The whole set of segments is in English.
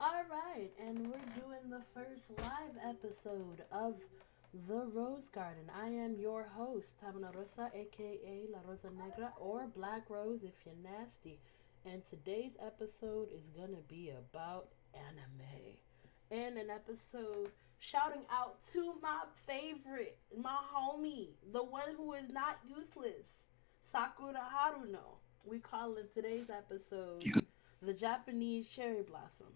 All right, and we're doing the first live episode of the Rose Garden. I am your host, Tabana Rosa, aka La Rosa Negra, or Black Rose if you're nasty. And today's episode is gonna be about anime. And an episode shouting out to my favorite, my homie, the one who is not useless, Sakura Haruno. We call in today's episode the Japanese cherry blossom.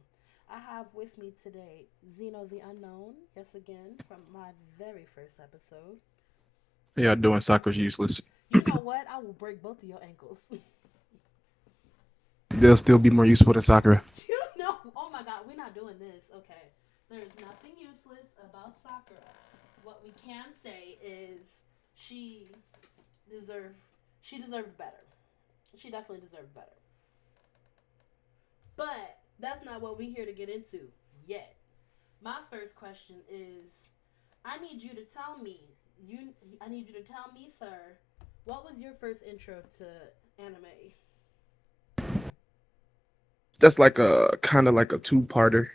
I have with me today Xeno the Unknown, yes again, from my very first episode. Yeah, doing soccer's useless. You know what? I will break both of your ankles. They'll still be more useful than soccer. You know, oh my god, we're not doing this. Okay. There's nothing useless about Sakura. What we can say is she deserved she deserved better. She definitely deserved better. But that's not what we're here to get into yet. My first question is I need you to tell me, you I need you to tell me, sir, what was your first intro to anime? That's like a kind of like a two-parter.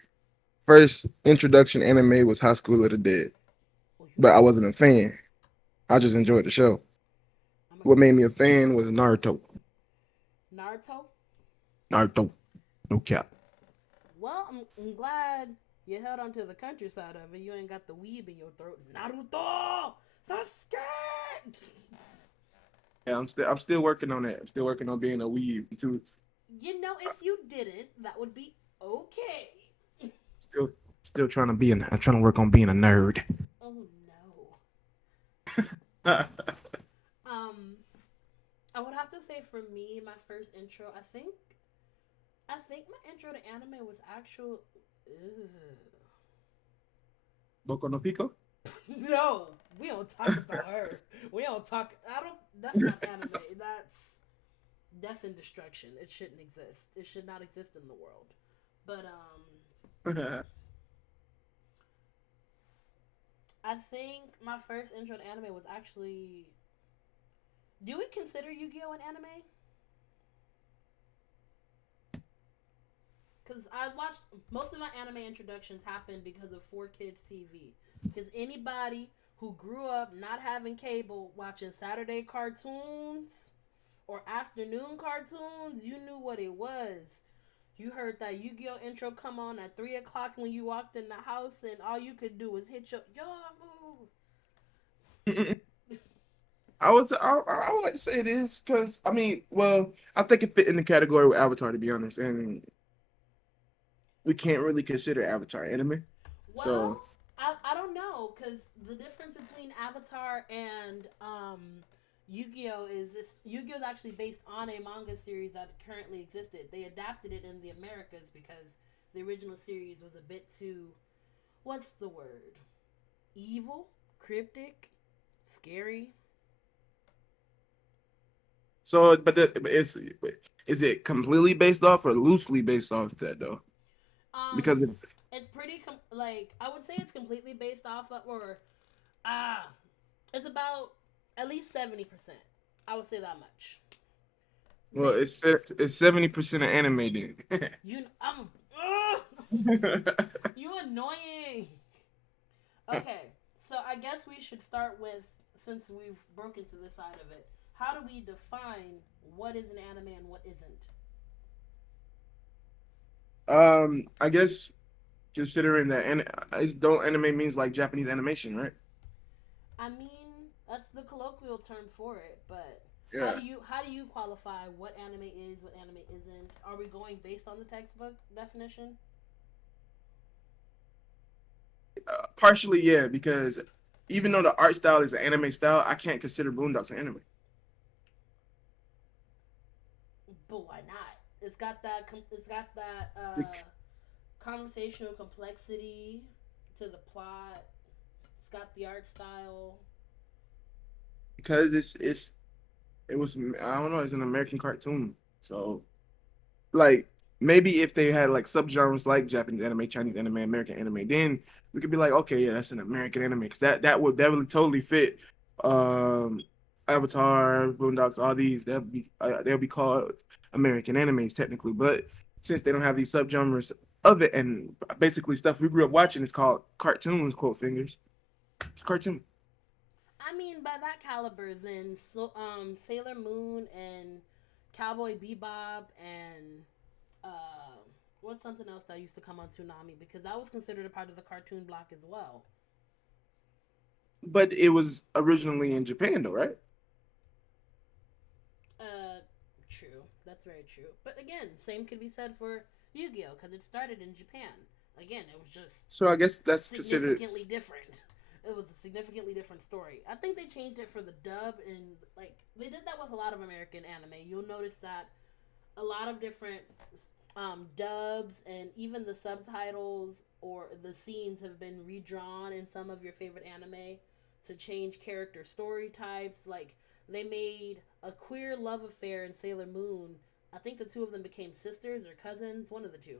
First introduction anime was High School of the Dead, Oh, you but I wasn't a fan. I just enjoyed the show. I'm What agree. made me a fan was Naruto. Naruto? Naruto, no cap. Well, I'm glad you held on to the countryside of it. You ain't got the weeb in your throat. Naruto! Sasuke! Yeah, I'm still working on that. I'm still working on being a weeb too. You know, if you didn't, that would be okay. Still, still trying to be I'm trying to work on being a nerd. Oh no. I Um, I would have to say for me, my first intro, I think my intro to anime was actual. Boku no Pico. No, we don't talk about her. We don't talk. I don't. That's not anime. That's death and destruction. It shouldn't exist. It should not exist in the world. But I think my first intro to anime was actually. Do we consider Yu-Gi-Oh an anime? Because I watched most of my anime introductions happened because of 4 Kids TV. Because anybody who grew up not having cable watching Saturday cartoons or afternoon cartoons, you knew what it was. You heard that Yu-Gi-Oh intro come on at 3 o'clock when you walked in the house, and all you could do was hit your I would like to say it is because I mean, well, I think it fit in the category with Avatar to be honest, and we can't really consider Avatar anime. Well, So I don't know because the difference between Avatar and Yu-Gi-Oh is this Yu-Gi-Oh is actually based on a manga series that currently existed. They adapted it in the Americas because the original series was a bit too what's the word? Evil, cryptic, scary. but is it completely based off or loosely based off that though? Um, Because it, it's pretty like I would say it's completely based off of or ah, it's about at least 70%. I would say that much. well, They it's 70% of anime then. you I'm you annoying. Okay, so I guess we should start with since we've broken to this side of it. How do we define what is an anime and what isn't? I guess considering that don't anime means like Japanese animation, right? I mean, that's the colloquial term for it, but Yeah. how do you qualify what anime is, what anime isn't? Are we going based on the textbook definition? Partially, yeah, because even though the art style is an anime style, I can't consider Boondocks an anime. But why not? It's got that conversational complexity to the plot. It's got the art style. Because it was I don't know, it's an American cartoon. So like maybe if they had like subgenres like Japanese anime, Chinese anime, American anime, then we could be like, okay, yeah, that's an American anime because that would totally fit. Um, Avatar, Boondocks, all these they'll be called American animes technically, but since they don't have these subgenres, of it, and basically stuff we grew up watching is called cartoons. Quote fingers. It's cartoon. I mean, by that caliber, then Sailor Moon and Cowboy Bebop and uh, what's something else that used to come on Toonami, because that was considered a part of the cartoon block as well. But it was originally in Japan, though, right? Uh, True. That's very true. But again, same could be said for Yu-Gi-Oh, because it started in Japan. Again, it was just So I guess that's considered. significantly different. It was a significantly different story. I think they changed it for the dub, and like they did that with a lot of American anime. You'll notice that a lot of different dubs and even the subtitles or the scenes have been redrawn in some of your favorite anime to change character story types. Like they made a queer love affair in Sailor Moon. I think the two of them became sisters or cousins, one of the two.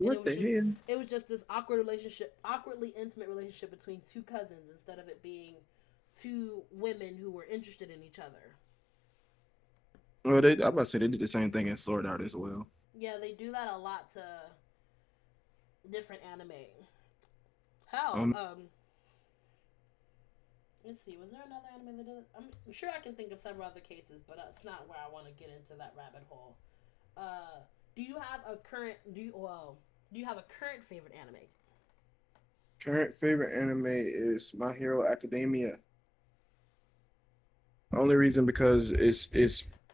And What the hell? it was just this awkward relationship, awkwardly intimate relationship between two cousins instead of it being two women who were interested in each other. Well, they. I'm about to say they did the same thing in Sword Art as well. Yeah, they do that a lot to different anime. Hell, Um, let's see. Was there another anime that did it? I'm sure I can think of several other cases, but it's not where I want to get into that rabbit hole. Uh, do you have a current? Do you have a current favorite anime? Current favorite anime is My Hero Academia. Only reason because it's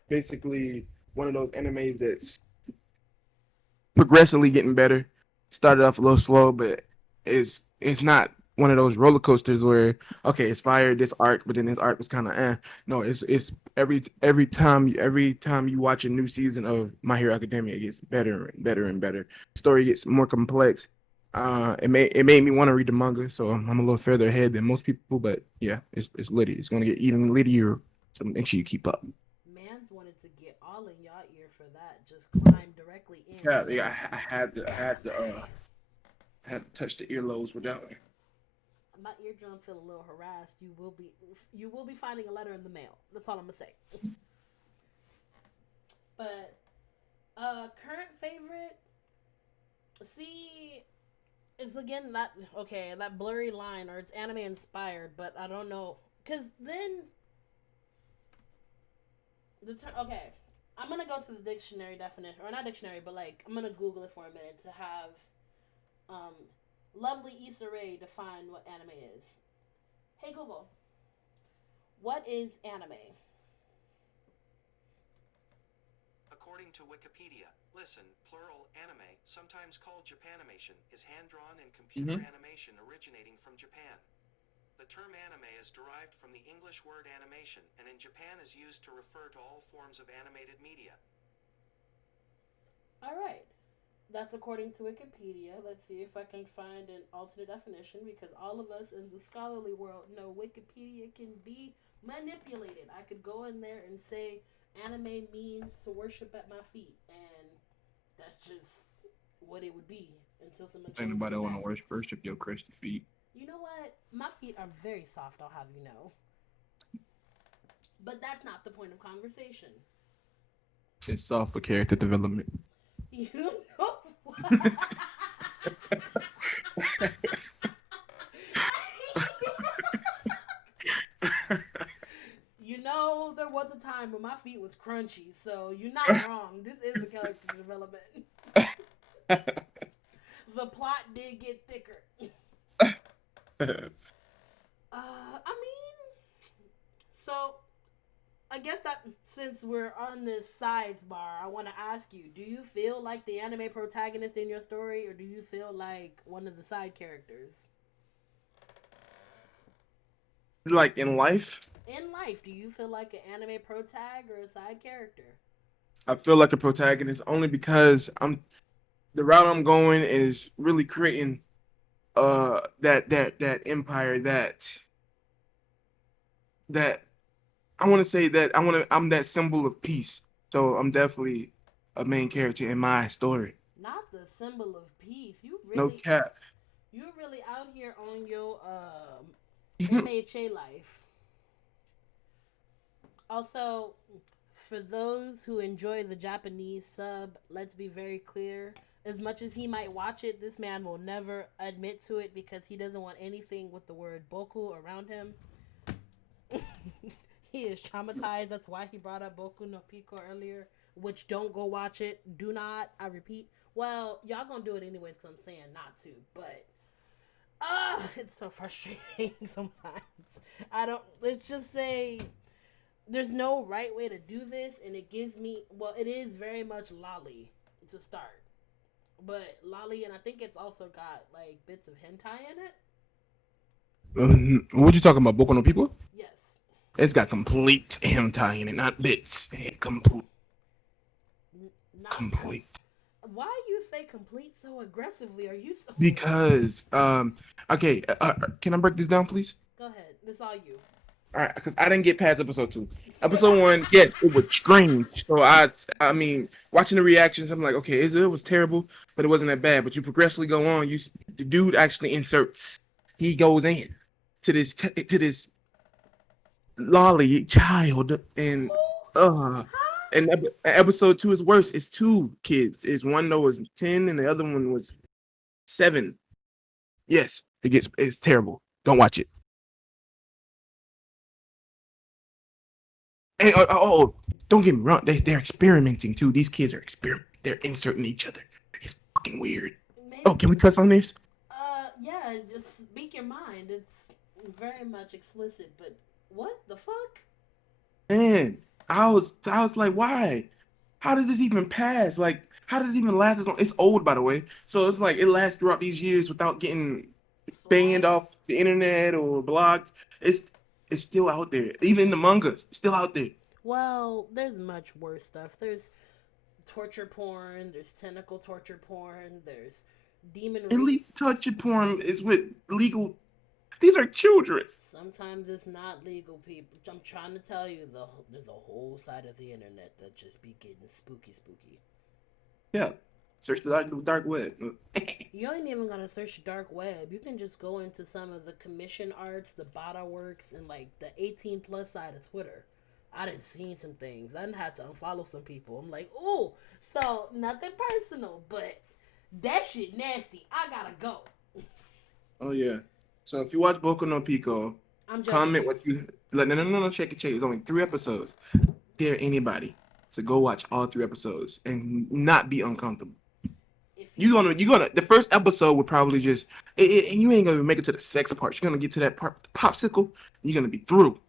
basically one of those animes that's progressively getting better. Started off a little slow, but it's not one of those roller coasters where okay, it's fire this arc, but then this arc was kind of eh. No, it's every time you watch a new season of My Hero Academia, it gets better and better and better. Story gets more complex. It made me want to read the manga, so I'm a little further ahead than most people. But yeah, it's litty. It's gonna get even littier. So make sure you keep up. Man's wanted to get all in y'all ear for that. Just climb directly in. Yeah, So I had to touch the earlobes with that one. my eardrum feel a little harassed. You will be finding a letter in the mail. That's all I'm gonna say. But current favorite. See, it's again that okay that blurry line or it's anime inspired, but I don't know because then okay. I'm gonna go to the dictionary definition, or not dictionary, but like I'm gonna Google it for a minute to have um, lovely Issa Rae define what anime is. Hey Google, what is anime? According to Wikipedia, listen, plural anime, sometimes called Japanimation, is hand-drawn and computer Hmm. animation originating from Japan. The term anime is derived from the English word animation, and in Japan is used to refer to all forms of animated media. All right, that's according to Wikipedia. Let's see if I can find an alternate definition because all of us in the scholarly world know Wikipedia can be manipulated. I could go in there and say anime means to worship at my feet, and that's just what it would be until someone Ain't changes nobody it want back. to worship your crusty feet. You know what? My feet are very soft, I'll have you know. But that's not the point of conversation. It's soft for character development. You know what? You know, there was a time when my feet was crunchy, so you're not wrong. This is a character development. The plot did get thicker. I mean, so I guess that since we're on this sidebar, I want to ask you: do you feel like the anime protagonist in your story, or do you feel like one of the side characters Like in life, in life? Do you feel like an anime protag or a side character? I feel like a protagonist only because I'm the route I'm going is really creating that empire that I want to say that I'm that symbol of peace. So I'm definitely a main character in my story. Not the symbol of peace. No cap. You really out here on your MHA life. Also, for those who enjoy the Japanese sub, let's be very clear. As much as he might watch it, this man will never admit to it because he doesn't want anything with the word Boku around him. He is traumatized. That's why he brought up Boku no Pico earlier. Which, don't go watch it. Do not. I repeat. Well, y'all gonna do it anyways because I'm saying not to. But it's so frustrating sometimes. I don't. Let's just say there's no right way to do this, and it gives me. Well, it is very much lolly to start, but lolly, and I think it's also got like bits of hentai in it. What you talking about? Boku no Pico? Yes. It's got complete hentai in it, not bits. Complete. Not Complete. why you say complete so aggressively? Are you so Because okay, can I break this down, please? Go ahead. This all you. All right, because I didn't get past episode 2. Episode 1, yes, it was strange. So I mean, watching the reactions, I'm like, okay, it was terrible, but it wasn't that bad. But you progressively go on. The dude actually inserts. He goes in to this lolly child, and uh, and episode 2 is worse. It's 2 kids. It's one that was 10, and the other one was 7. Yes, it's terrible. Don't watch it. And don't get me wrong. They're experimenting too. These kids are They're inserting each other. It's fucking weird. Maybe, Oh, can we cuss on this? yeah, just speak your mind. It's very much explicit, but what the fuck? Man, I was like, why? How does this even pass? Like, how does it even last as long? It's old, by the way. So it's like it lasts throughout these years without getting banned Flag? off the internet or blocked. It's still out there. Even the mangas, still out there. Well, there's much worse stuff. There's torture porn. There's tentacle torture porn. There's demon At rape. least touch porn is with legal. These are children. Sometimes it's not legal, people. I'm trying to tell you, there's a whole side of the internet that just be getting spooky, spooky. Yeah. Search the dark web. You ain't even gonna search dark web. You can just go into some of the commission arts, the bata works, and like the 18 plus side of Twitter. I done seen some things. I done had to unfollow some people. I'm like, ooh, so nothing personal, but that shit nasty. I gotta go. Oh yeah. So if you watch Boku no Pico, I'm judging comment you. what you like. No. Check it. It's only 3 episodes. Dare anybody to go watch all 3 episodes and not be uncomfortable. If You're gonna. The first episode would probably just. And you ain't gonna make it to the sex part. You're gonna get to that part, the popsicle. You're gonna be through.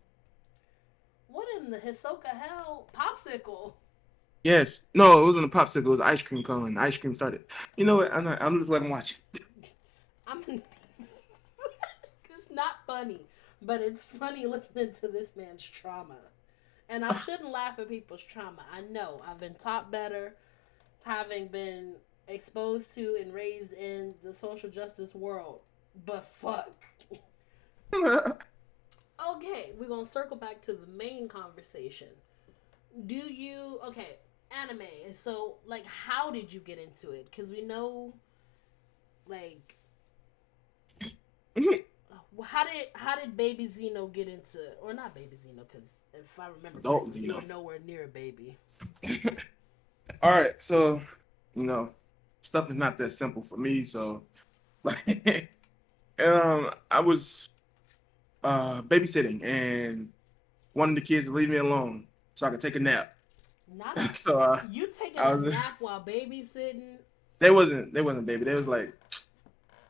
what in the Hisoka hell popsicle? Yes. No, it wasn't a popsicle. It was ice cream cone. The ice cream started. You know what? I'm just letting watch it. I'm. It's not funny, but it's funny listening to this man's trauma. And I shouldn't laugh at people's trauma. I know I've been taught better, having been exposed to and raised in the social justice world. But fuck. Okay, we're gonna circle back to the main conversation. Do you okay? Anime. So, like, how did you get into it? Because we know, like, how did Baby Xeno get into, or not Baby Xeno? Because if I remember Adult correctly, you Xeno. were nowhere near a baby. All right, so stuff is not that simple for me. So, like, I was babysitting, and one of the kids to leave me alone so I could take a nap. Not a So you taking I a was. nap while babysitting. They wasn't baby. They was like,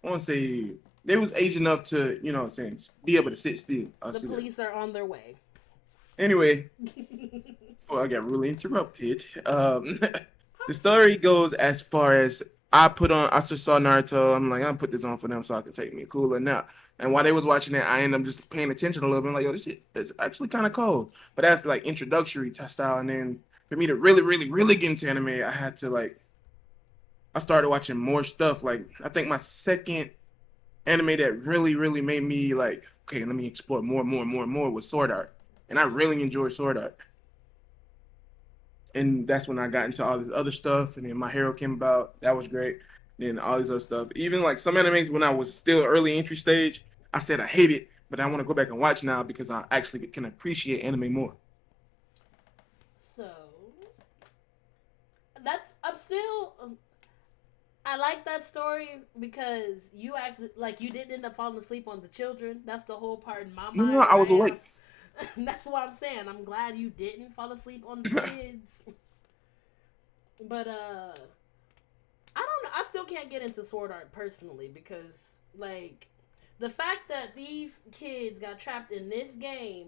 I want to say they was age enough to what I'm saying, be able to sit still. I'll The see that. police are on their way. Anyway, before I got really interrupted. The story goes as far as I just saw Naruto. I'm like, I'll put this on for them so I can take me a cooler nap. And while they was watching it, I ended up just paying attention a little bit. I'm like, yo, this shit is actually kind of cool. But that's like introductory to style. And then for me to really, really, really get into anime, I had to I started watching more stuff. Like I think my second anime that really, really made me like, okay, let me explore more was Sword Art. And I really enjoyed Sword Art. And that's when I got into all this other stuff. And then My Hero came about. That was great. Then all these other stuff. Even like some animes when I was still early entry stage, I said I hate it, but I want to go back and watch now because I actually can appreciate anime more. So still, I like that story because you actually like you didn't end up falling asleep on the children. That's the whole part in my No, mind I where I was have. awake. That's what I'm saying. I'm glad you didn't fall asleep on the kids. But I don't know. I still can't get into Sword Art personally because like the fact that these kids got trapped in this game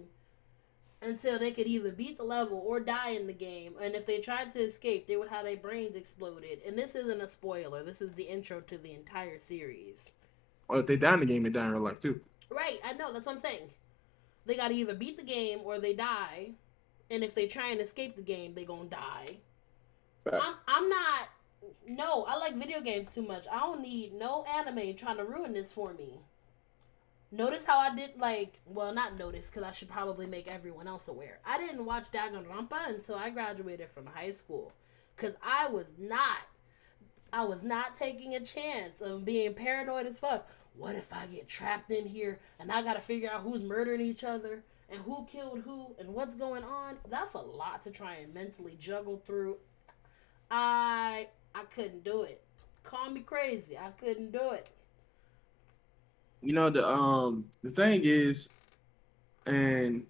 until they could either beat the level or die in the game, and if they tried to escape, they would have their brains exploded. And this isn't a spoiler. This is the intro to the entire series. Or if they die in the game, they die in real life too. Right, I know. That's what I'm saying. They got to either beat the game or they die. And if they try and escape the game, they gonna die. But I'm not. No, I like video games too much. I don't need no anime trying to ruin this for me. Notice how I did like, well, not notice because I should probably make everyone else aware. I didn't watch Danganronpa until I graduated from high school because I was not taking a chance of being paranoid as fuck. What if I get trapped in here and I gotta figure out who's murdering each other and who killed who and what's going on? That's a lot to try and mentally juggle through. I couldn't do it. Call me crazy. I couldn't do it. the thing is, and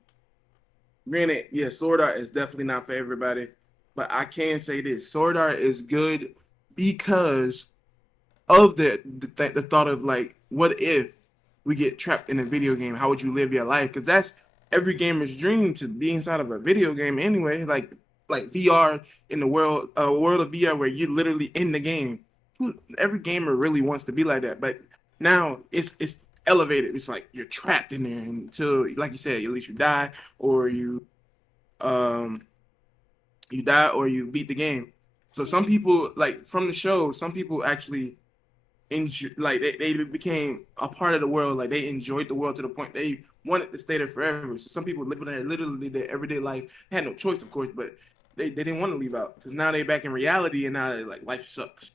granted, yeah, Sword Art is definitely not for everybody, but I can say this: Sword Art is good because of the thought of like, what if we get trapped in a video game? How would you live your life? Because that's every gamer's dream to be inside of a video game anyway. Like VR in the world, a world of VR where you're literally in the game. Every gamer really wants to be like that, but now it's elevated. It's like you're trapped in there until, like you said, at least you die or um you die or you beat the game. So some See, people, like from the show, some people actually like they became a part of the world. Like they enjoyed the world to the point they wanted to stay there forever. So some people living there literally their everyday life. They had no choice, of course, but they didn't want to leave out because now they back in reality and now they like life sucks.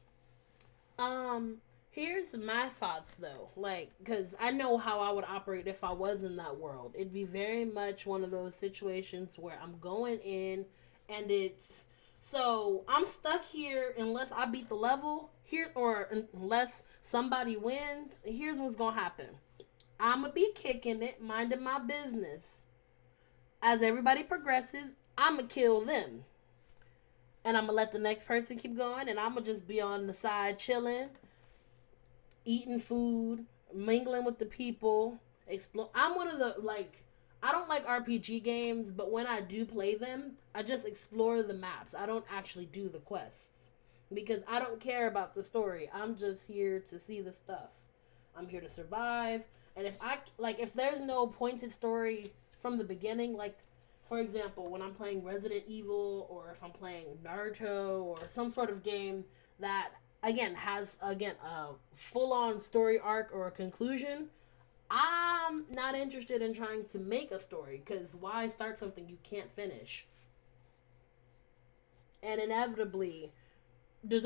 um, here's my thoughts though. Like, because I know how I would operate if I was in that world. It'd be very much one of those situations where I'm going in and it's so I'm stuck here unless I beat the level here or unless somebody wins. Here's what's gonna happen. I'm gonna be kicking it, minding my business. As everybody progresses, I'm gonna kill them. And I'm gonna let the next person keep going, and I'm gonna just be on the side chilling, eating food, mingling with the people, explore. I'm one of the like I don't like RPG games, but when I do play them, I just explore the maps. I don't actually do the quests because I don't care about the story. I'm just here to see the stuff. I'm here to survive. And if there's no pointed story from the beginning, like for example, when I'm playing Resident Evil or if I'm playing Naruto or some sort of game that again has again a full on story arc or a conclusion, I'm not interested in trying to make a story because why start something you can't finish? And inevitably, there's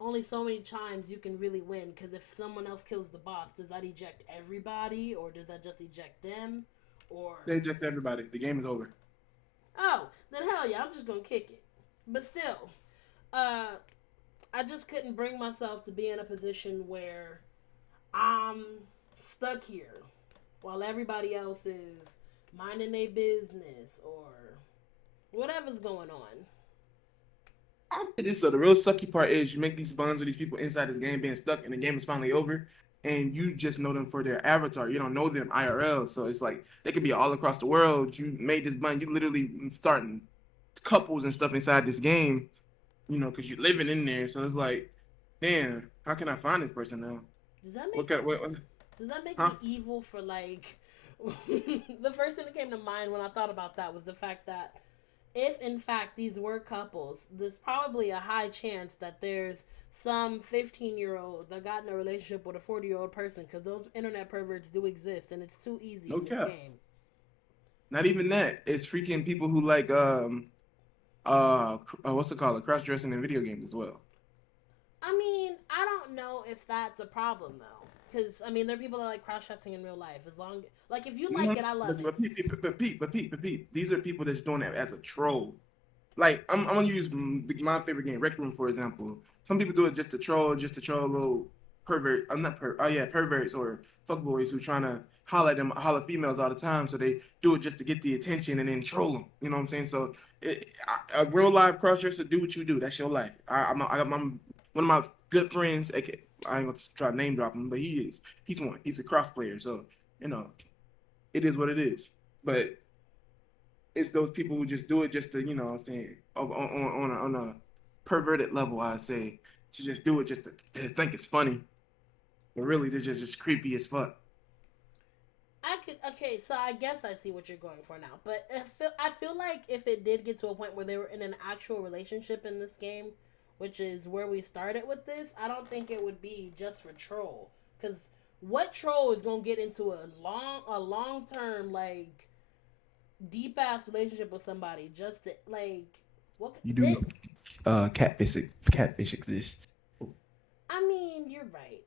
only so many times you can really win because if someone else kills the boss, does that eject everybody or does that just eject them? Or They eject everybody. The game is over. oh, then hell yeah, I'm just gonna kick it. But still, uh, I just couldn't bring myself to be in a position where I'm stuck here while everybody else is minding their business or whatever's going on. This so the real sucky part is you make these bonds with these people inside this game being stuck and the game is finally over and you just know them for their avatar. You don't know them IRL. So it's like they could be all across the world. You made this bond. You literally starting couples and stuff inside this game, because you're living in there. So it's like, damn, how can I find this person now? Does that What make kind what does that make huh? me evil for like the first thing that came to mind when I thought about that was the fact that if in fact these were couples, there's probably a high chance that there's some 15-year-old that got in a relationship with a 40-year-old person because those internet perverts do exist and it's too easy No in this cap. game. Not even that. It's freaking people who like what's it called? Cross dressing in video games as well. I mean, I don't know if that's a problem though, because I mean, there are people that like cross dressing in real life. As long like if you hmm like it, I love But it. but Pete, these are people that's doing it as a troll. like I'm gonna use my favorite game, Rec Room, for example. Some people do it just to troll little pervert. I'm not per. Oh yeah, perverts or fuckboys who trying to holler females all the time. So they do it just to get the attention and then troll them. You know what I'm saying? So a real life crossdresser, do what you do. That's your life. I'm one of my good friends. I ain't gonna try to name drop him, but he's one. He's a cross player. So you know, it is what it is. But it's those people who just do it just to, you know what I'm saying, on a perverted level, I'd say, to just do it just to think it's funny. But really, they're just creepy as fuck. Okay, so I guess I see what you're going for now, but I feel like if it did get to a point where they were in an actual relationship in this game, which is where we started with this, I don't think it would be just for troll, because what troll is gonna get into a long term like deep ass relationship with somebody just to like what You do they, know, catfish exists. I mean, you're right.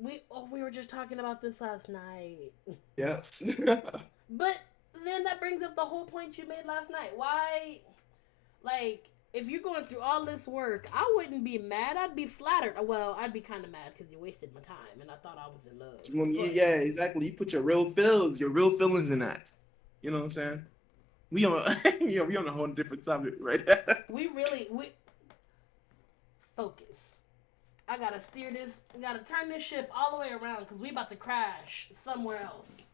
We were just talking about this last night. Yeah. But then that brings up the whole point you made last night. Why, like, if you're going through all this work, I wouldn't be mad. I'd be flattered. Well, I'd be kind of mad because you wasted my time and I thought I was in love. But Yeah, exactly. You put your real feelings in that. You know what I'm saying? We on, we on a whole different topic, right? we focus. I gotta steer this. We gotta turn this ship all the way around because we about to crash somewhere else.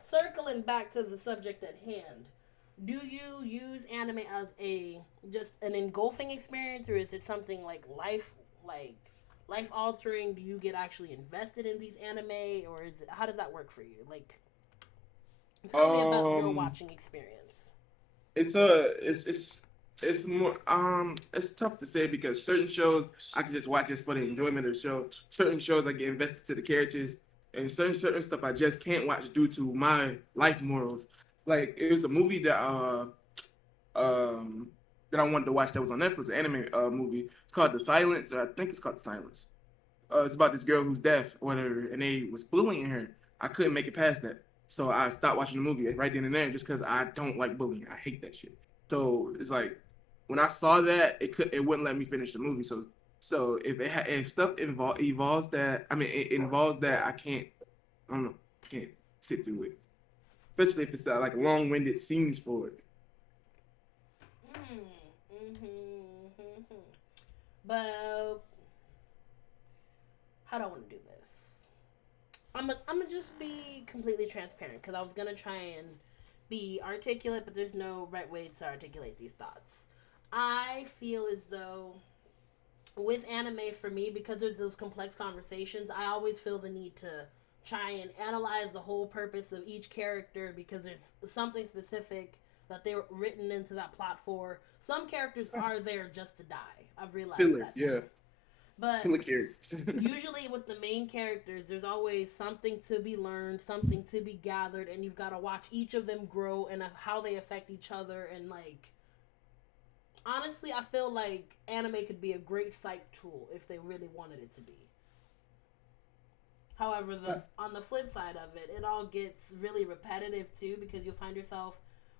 Circling back to the subject at hand, do you use anime as a just an engulfing experience, or is it something like life altering? Do you get actually invested in these anime, or is it how does that work for you? Like, tell me about your um, watching experience. it's more it's tough to say because certain shows I can just watch just for the enjoyment of the show. Certain shows I get invested to the characters, and certain stuff I just can't watch due to my life morals. Like it was a movie um that I wanted to watch that was on Netflix, an anime movie. It's called The Silence, or I think it's called The Silence. It's about this girl who's deaf or whatever, and they was bullying her. I couldn't make it past that, so I stopped watching the movie right then and there just because I don't like bullying. I hate that shit. So it's like when I saw that, it wouldn't let me finish the movie. So if stuff evolves that, I mean it involves that, I don't know, can't sit through it, especially if it's like long-winded scenes for it. Mm-hmm. But how do I want to do this? I'm gonna just be completely transparent because I was gonna try and be articulate, but there's no right way to articulate these thoughts. I feel as though with anime for me, because there's those complex conversations, I always feel the need to try and analyze the whole purpose of each character because there's something specific that they were written into that plot for. Some characters are there just to die. I've realized Filler, that now. yeah, But filler characters. usually with the main characters, there's always something to be learned, something to be gathered, and you've got to watch each of them grow and how they affect each other. And like, honestly, I feel like anime could be a great psych tool if they really wanted it to be. However, the on the flip side of it, it all gets really repetitive too because you'll find yourself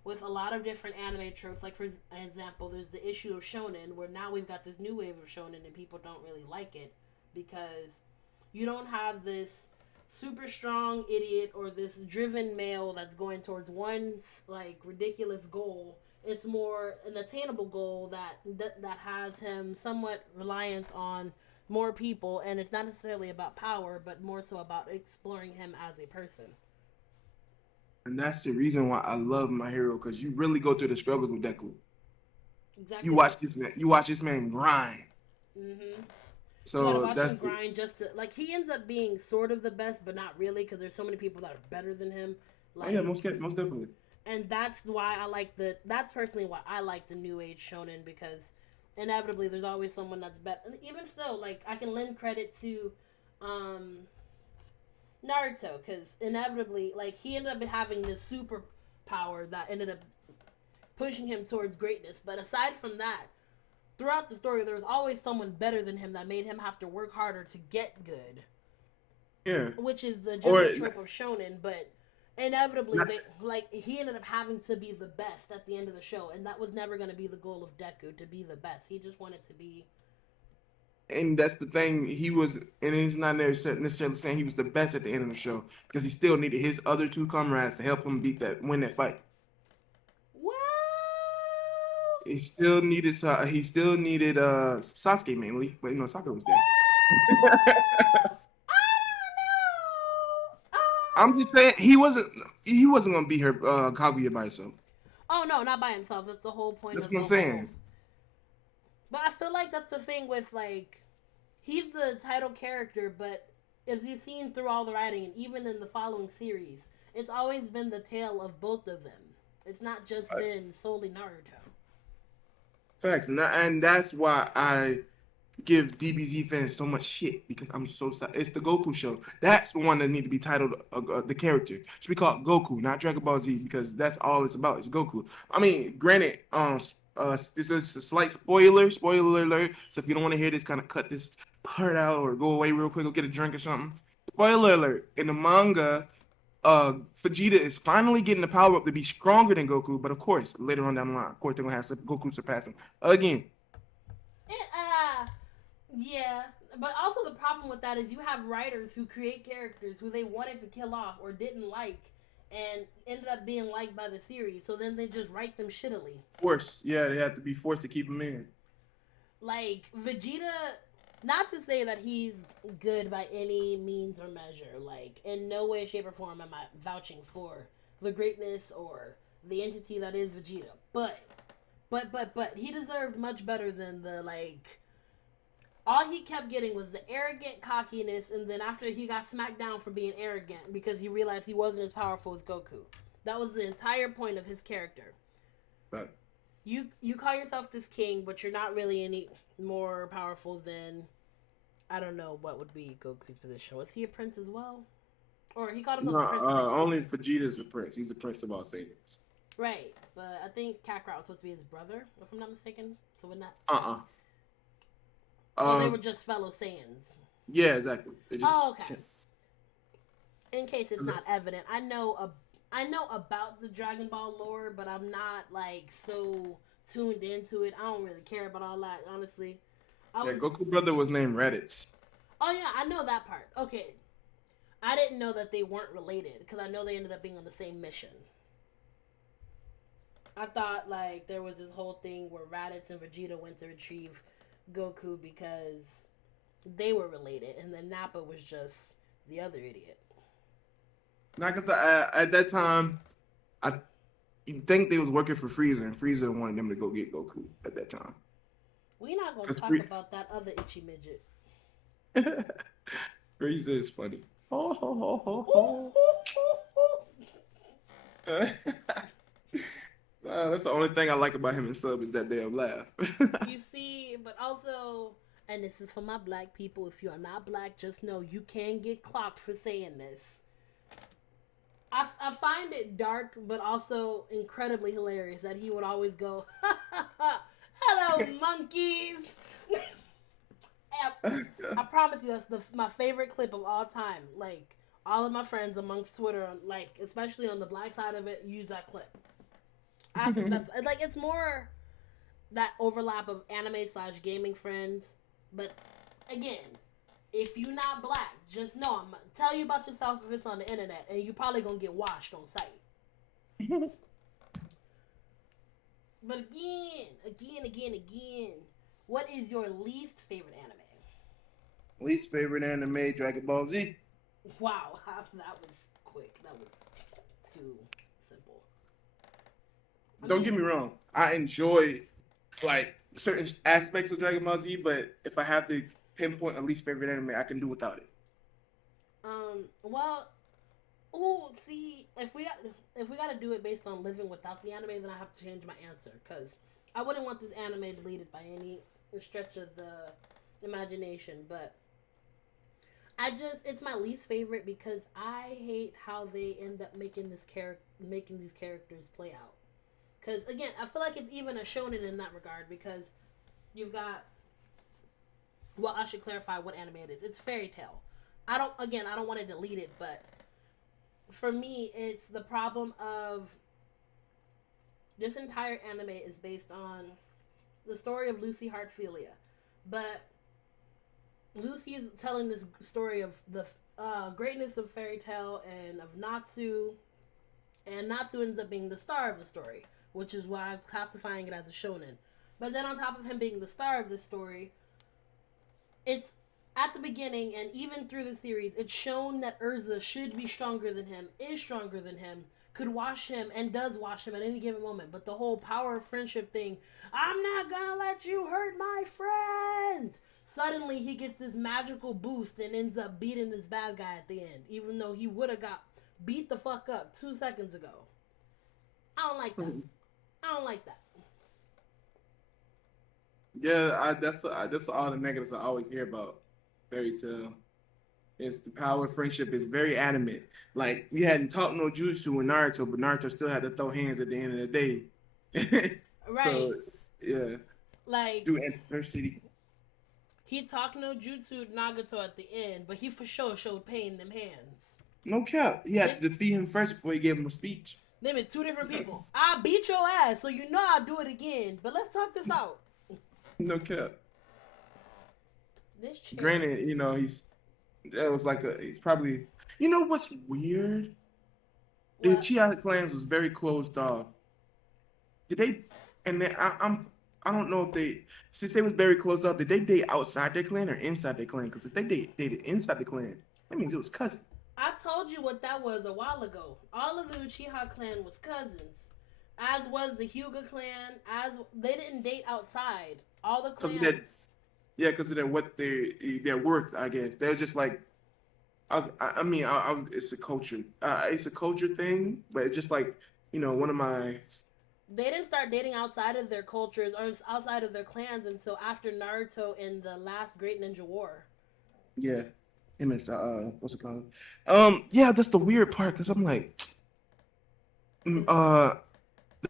with a lot of different anime tropes. Like for example, there's the issue of shonen where now we've got this new wave of shonen and people don't really like it because you don't have this super strong idiot or this driven male that's going towards one like ridiculous goal. It's more an attainable goal that has him somewhat reliant on more people, and it's not necessarily about power, but more so about exploring him as a person. And that's the reason why I love My Hero, because you really go through the struggles with Deku. Exactly right. You watch this man grind. Mm-hmm. You gotta So watch that's him grind just to like he ends up being sort of the best, but not really because there's so many people that are better than him. oh yeah, Like, most definitely. and that's why I like the. That's personally why I like the new age shonen because inevitably there's always someone that's better. And even still, like I can lend credit to um Naruto because inevitably, like he ended up having this super power that ended up pushing him towards greatness. But aside from that, throughout the story, there was always someone better than him that made him have to work harder to get good, Yeah. which is the Or general trope of shonen. But Inevitably, he ended up having to be the best at the end of the show, and that was never going to be the goal of Deku, to be the best. He just wanted to be. And that's the thing. He was, and he's not necessarily saying he was the best at the end of the show because he still needed his other two comrades to help him win that fight. Well, He still needed Sasuke mainly, but Sakura was there. I'm just saying he wasn't gonna beat her Kaguya by himself. Oh no, not by himself. That's the whole point That's of what the I'm whole. saying. But I feel like that's the thing with he's the title character, but as you've seen through all the writing and even in the following series, it's always been the tale of both of them. It's not just been solely Naruto. Facts, and that's why I give DBZ fans so much shit because I'm so sad. It's the Goku show. That's the one that need to be titled the character. It should be called Goku, not Dragon Ball Z, because that's all it's about. It's Goku. I mean, granted, this is a slight spoiler alert. So if you don't want to hear this, kind of cut this part out or go away real quick, go get a drink or something. Spoiler alert: in the manga, Vegeta is finally getting the power up to be stronger than Goku, but of course, later on down the line, of course, they're gonna have Goku surpass him again. Yeah, but also the problem with that is you have writers who create characters who they wanted to kill off or didn't like, and ended up being liked by the series. So then they just write them shittily. Force, yeah, they have to be forced to keep him in. Like Vegeta, not to say that he's good by any means or measure. Like in no way, shape, or form am I vouching for the greatness or the entity that is Vegeta. But he deserved much better than the all he kept getting was the arrogant cockiness, and then after he got smacked down for being arrogant because he realized he wasn't as powerful as Goku. That was the entire point of his character. But you call yourself this king, but you're not really any more powerful than, I don't know what would be Goku's position. Was he a prince as well? Or he called himself no, a prince. only Vegeta's a prince. He's a prince of all Saiyans. Right, but I think Kakarot was supposed to be his brother, if I'm not mistaken. So we're not. So they were just fellow Saiyans. Yeah, exactly. Okay. In case it's not evident, I know about the Dragon Ball lore, but I'm not so tuned into it. I don't really care about all that, honestly. Goku brother was named Raditz. Oh yeah, I know that part. Okay, I didn't know that they weren't related because I know they ended up being on the same mission. I thought there was this whole thing where Raditz and Vegeta went to retrieve Goku because they were related, and then Nappa was just the other idiot. Not because at that time, I think they was working for Frieza, and Frieza wanted them to go get Goku at that time. We're not gonna talk about that other itchy midget. Frieza is funny. That's the only thing I like about him and Sub is that damn laugh. You see, but also, and this is for my black people, if you are not black, just know you can get clocked for saying this. I find it dark, but also incredibly hilarious that he would always go, "Hello, monkeys." I promise you, that's my favorite clip of all time. All of my friends amongst Twitter, especially on the black side of it, use that clip. I have to specify. It's more that overlap of anime/gaming friends. But again, if you're not black, just know I'm gonna tell you about yourself if it's on the internet, and you're probably gonna get washed on sight. But again, what is your least favorite anime? Least favorite anime, Dragon Ball Z. Wow, that was quick. That was too simple. Don't get me wrong. I enjoy certain aspects of Dragon Ball Z, but if I have to pinpoint a least favorite anime, I can do without it. Well, see, if we got to do it based on living without the anime, then I have to change my answer because I wouldn't want this anime deleted by any stretch of the imagination. But it's my least favorite because I hate how they end up making these characters play out. Because again, I feel like it's even a shonen in that regard because you've got. Well, I should clarify what anime it is. It's Fairy Tail. I don't want to delete it, but for me, it's the problem of this entire anime is based on the story of Lucy Heartfilia, but Lucy is telling this story of the greatness of fairy tale and of Natsu, and Natsu ends up being the star of the story, which is why I'm classifying it as a shonen. But then on top of him being the star of this story, it's at the beginning and even through the series, it's shown that Urza should be stronger than him, is stronger than him, could wash him, and does wash him at any given moment. But the whole power of friendship thing, I'm not gonna let you hurt my friend. Suddenly he gets this magical boost and ends up beating this bad guy at the end, even though he would have got beat the fuck up 2 seconds ago. I don't like that. I don't like that. Yeah, that's all the negatives I always hear about fairy tale. It's the power of friendship is very animate. Like we hadn't taught no jutsu in Naruto, but Naruto still had to throw hands at the end of the day. Right. So yeah, Like, through adversity. he talked no jutsu Nagato at the end, but he for sure showed pain in them hands. No cap. He had to defeat him first before he gave him a speech. Them is two different people. I beat your ass, so you know I'll do it again. But let's talk this out. No cap. This chick. Granted, he's probably what's weird? The What? Uchiha clans was very closed off. Did they? And then I don't know if they, since they was very closed off, did they date outside their clan or inside their clan? Because if they dated inside the clan, that means it was cousin. I told you what that was a while ago. All of the Uchiha clan was cousins, as was the Hyuga clan. As they didn't date outside. All the clans. Yeah, because of their worth, I guess. They're just like, it's a culture thing, but it's just like, one of my. They didn't start dating outside of their cultures or outside of their clans until after Naruto in the last Great Ninja War. Yeah, what's it called? Yeah, that's the weird part because I'm like, the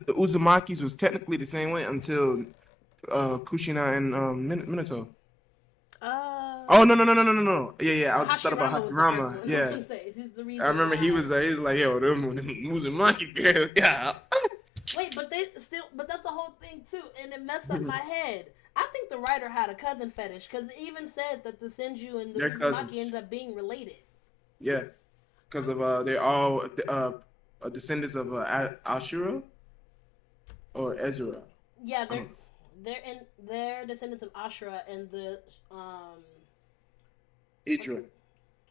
Uzumakis was technically the same way until Kushina and Minato. Oh no. Yeah. I was just thought about Hashirama. Yeah. I remember he was like, yo, them Uzumaki girls, yeah. Wait, but that's the whole thing too, and it messed up my head. I think the writer had a cousin fetish because it even said that the Senju and the Uzumaki ended up being related. Yeah, because of they're all descendants of Ashura or Ezra. Yeah, they're descendants of Ashura and the Idra.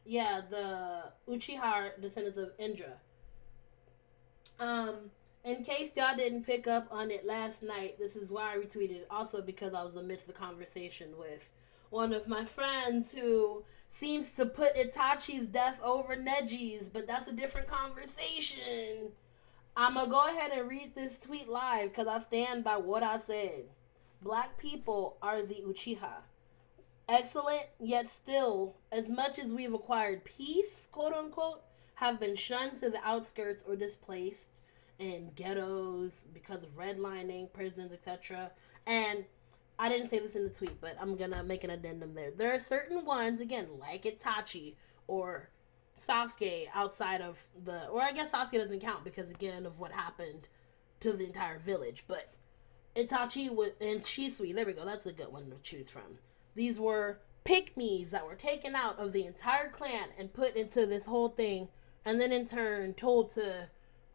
Yeah, the Uchiha descendants of Indra. In case y'all didn't pick up on it last night, this is why I retweeted it. Also because I was amidst a conversation with one of my friends who seems to put Itachi's death over Neji's, but that's a different conversation. I'm going to go ahead and read this tweet live because I stand by what I said. Black people are the Uchiha. Excellent, yet still, as much as we've acquired peace, quote unquote, have been shunned to the outskirts or displaced in ghettos because of redlining, prisons, etc. And I didn't say this in the tweet, but I'm gonna make an addendum there. There are certain ones, again, like Itachi or Sasuke outside of or I guess Sasuke doesn't count because, again, of what happened to the entire village. But Itachi and Shisui, there we go, that's a good one to choose from. These were pygmies that were taken out of the entire clan and put into this whole thing, and then in turn told to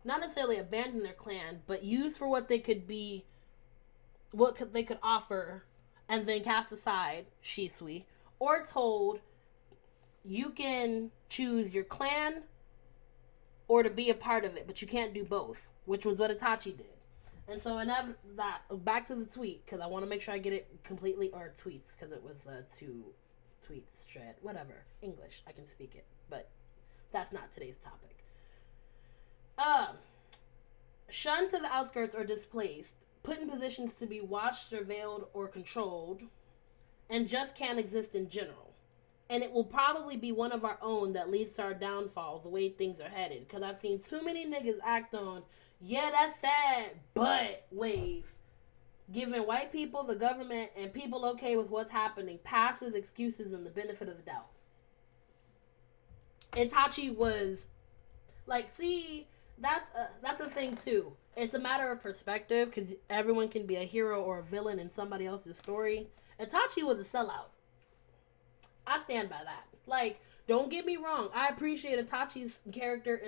not necessarily abandon their clan, but use for what they could be, they could offer, and then cast aside Shisui, or told you can choose your clan or to be a part of it, but you can't do both, which was what Itachi did. And so back to the tweet, because I want to make sure I get it completely, or tweets, because it was two tweets thread, whatever, English, I can speak it, but that's not today's topic. Shunned to the outskirts or displaced, put in positions to be watched, surveilled, or controlled, and just can't exist in general. And it will probably be one of our own that leads to our downfall, the way things are headed. Because I've seen too many niggas act on, yeah, that's sad, but wave. Giving white people, the government, and people okay with what's happening passes, excuses, and the benefit of the doubt. Itachi was Like, see, that's a thing too. It's a matter of perspective because everyone can be a hero or a villain in somebody else's story. Itachi was a sellout. I stand by that. Like, don't get me wrong. I appreciate Itachi's character,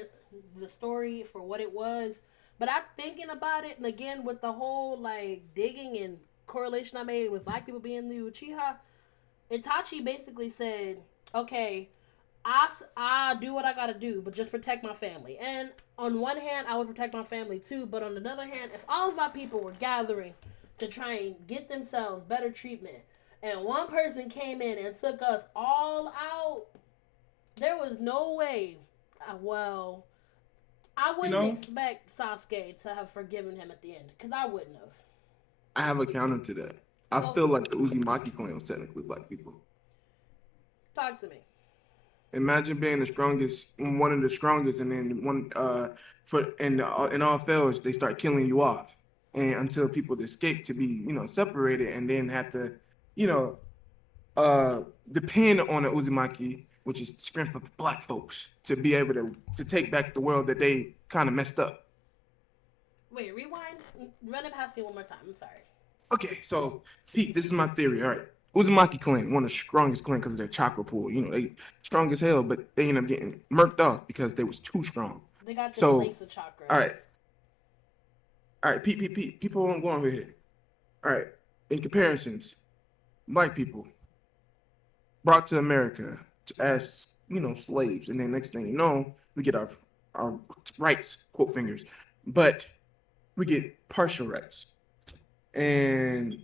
the story for what it was. But I'm thinking about it, and again with the whole like digging and correlation I made with black people being the Uchiha, Itachi basically said, "Okay, I do what I gotta do, but just protect my family." And on one hand, I would protect my family too, but on another hand, if all of my people were gathering to try and get themselves better treatment, and one person came in and took us all out, there was no way. Well, I You wouldn't know, expect Sasuke to have forgiven him at the end, because I wouldn't have. I have a counter to that. I Go, feel like the Uzumaki clan was technically black people. talk to me. Imagine being the strongest, one of the strongest, and then one for and all fails, they start killing you off, and until people escape to be separated, and then have to you know uh depend on the Uzumaki, which is the strength of the black folks, to be able to take back the world that they kind of messed up. Wait, rewind. Run it past me one more time. I'm sorry. Okay, so Pete, this is my theory. All right, Uzumaki clan, one of the strongest clan because of their chakra pool. They strong as hell, but they end up getting murked off because they was too strong. They got them So, lakes of chakra. all right, all right, Pete, people won't go over here. All right, in comparisons, black people brought to America as slaves, and then next thing you know, we get our rights, quote fingers, but we get partial rights, and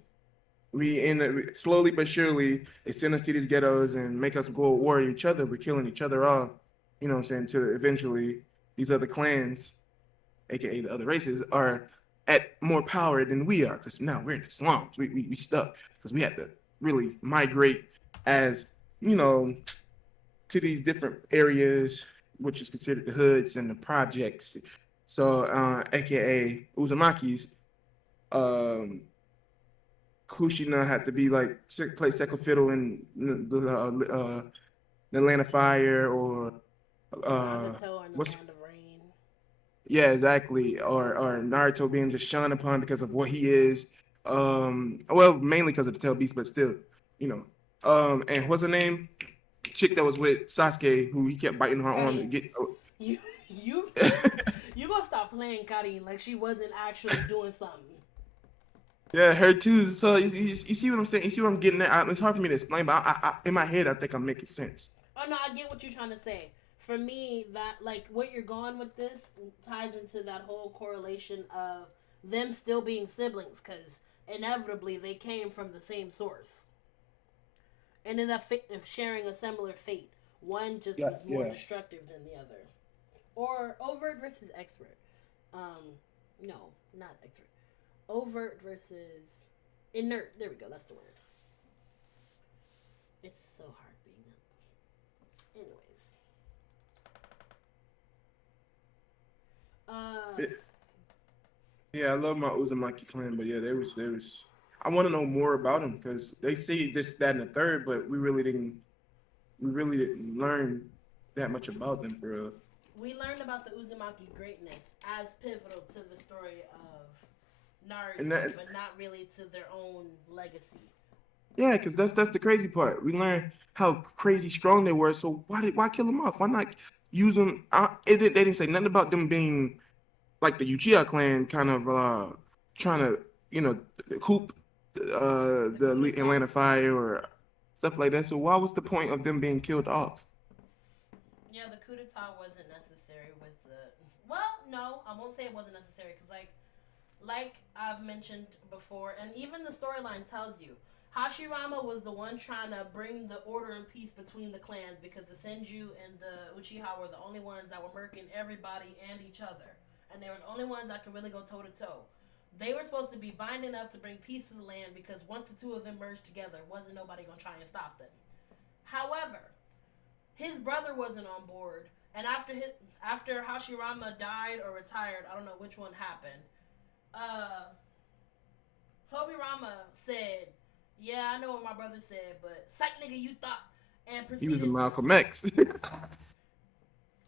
we end up slowly but surely they send us to these ghettos and make us go war each other. We're killing each other off, what I'm saying, to eventually these other clans, aka the other races, are at more power than we are because now we're in the slums. We stuck because we had to really migrate as you know to these different areas, which is considered the hoods and the projects. So, aka Uzumaki's, um, Kushina had to be like play second fiddle in the Land of Fire or uh, Naruto and the what's Land of Rain. yeah, exactly. Or Naruto being just shunned upon because of what he is. Well, mainly because of the tail beast, but still, you know. And what's her name? Chick that was with Sasuke, who he kept biting her arm to Karin, get. you you you gonna stop playing Karin like she wasn't actually doing something. Yeah, her too. So you see what I'm saying? You see what I'm getting at? It's hard for me to explain, but in my head, I think I'm making sense. Oh no, I get what you're trying to say. For me, that like where you're going with this ties into that whole correlation of them still being siblings, because inevitably they came from the same source, ended up sharing a similar fate. One just Yeah, was more yeah. destructive than the other, or overt versus expert. No, not expert. Overt versus inert. There we go. That's the word. It's so hard being. Anyways, uh, Yeah, I love my Uzumaki clan, but yeah, there was. I want to know more about them because they say this, that, and the third, but we really didn't learn that much about them for real. we learned about the Uzumaki greatness as pivotal to the story of And Naruto, that, but not really to their own legacy. yeah, because that's the crazy part. We learned how crazy strong they were. So why kill them off? Why not use them? They didn't say nothing about them being like the Uchiha clan, kind of trying to you know coop The the coup d'etat. Atlanta fire or stuff like that. So what was the point of them being killed off? Yeah, the coup d'etat wasn't necessary with the. Well, no, I won't say it wasn't necessary because like I've mentioned before, and even the storyline tells you, Hashirama was the one trying to bring the order and peace between the clans because the Senju and the Uchiha were the only ones that were murking everybody and each other, and they were the only ones that could really go toe to toe. They were supposed to be binding up to bring peace to the land because once the two of them merged together, wasn't nobody gonna try and stop them. However, his brother wasn't on board, and after Hashirama died or retired, I don't know which one happened. Uh, Tobirama said, "Yeah, I know what my brother said, but psych nigga, you thought," and He was a proceeded to. Malcolm X.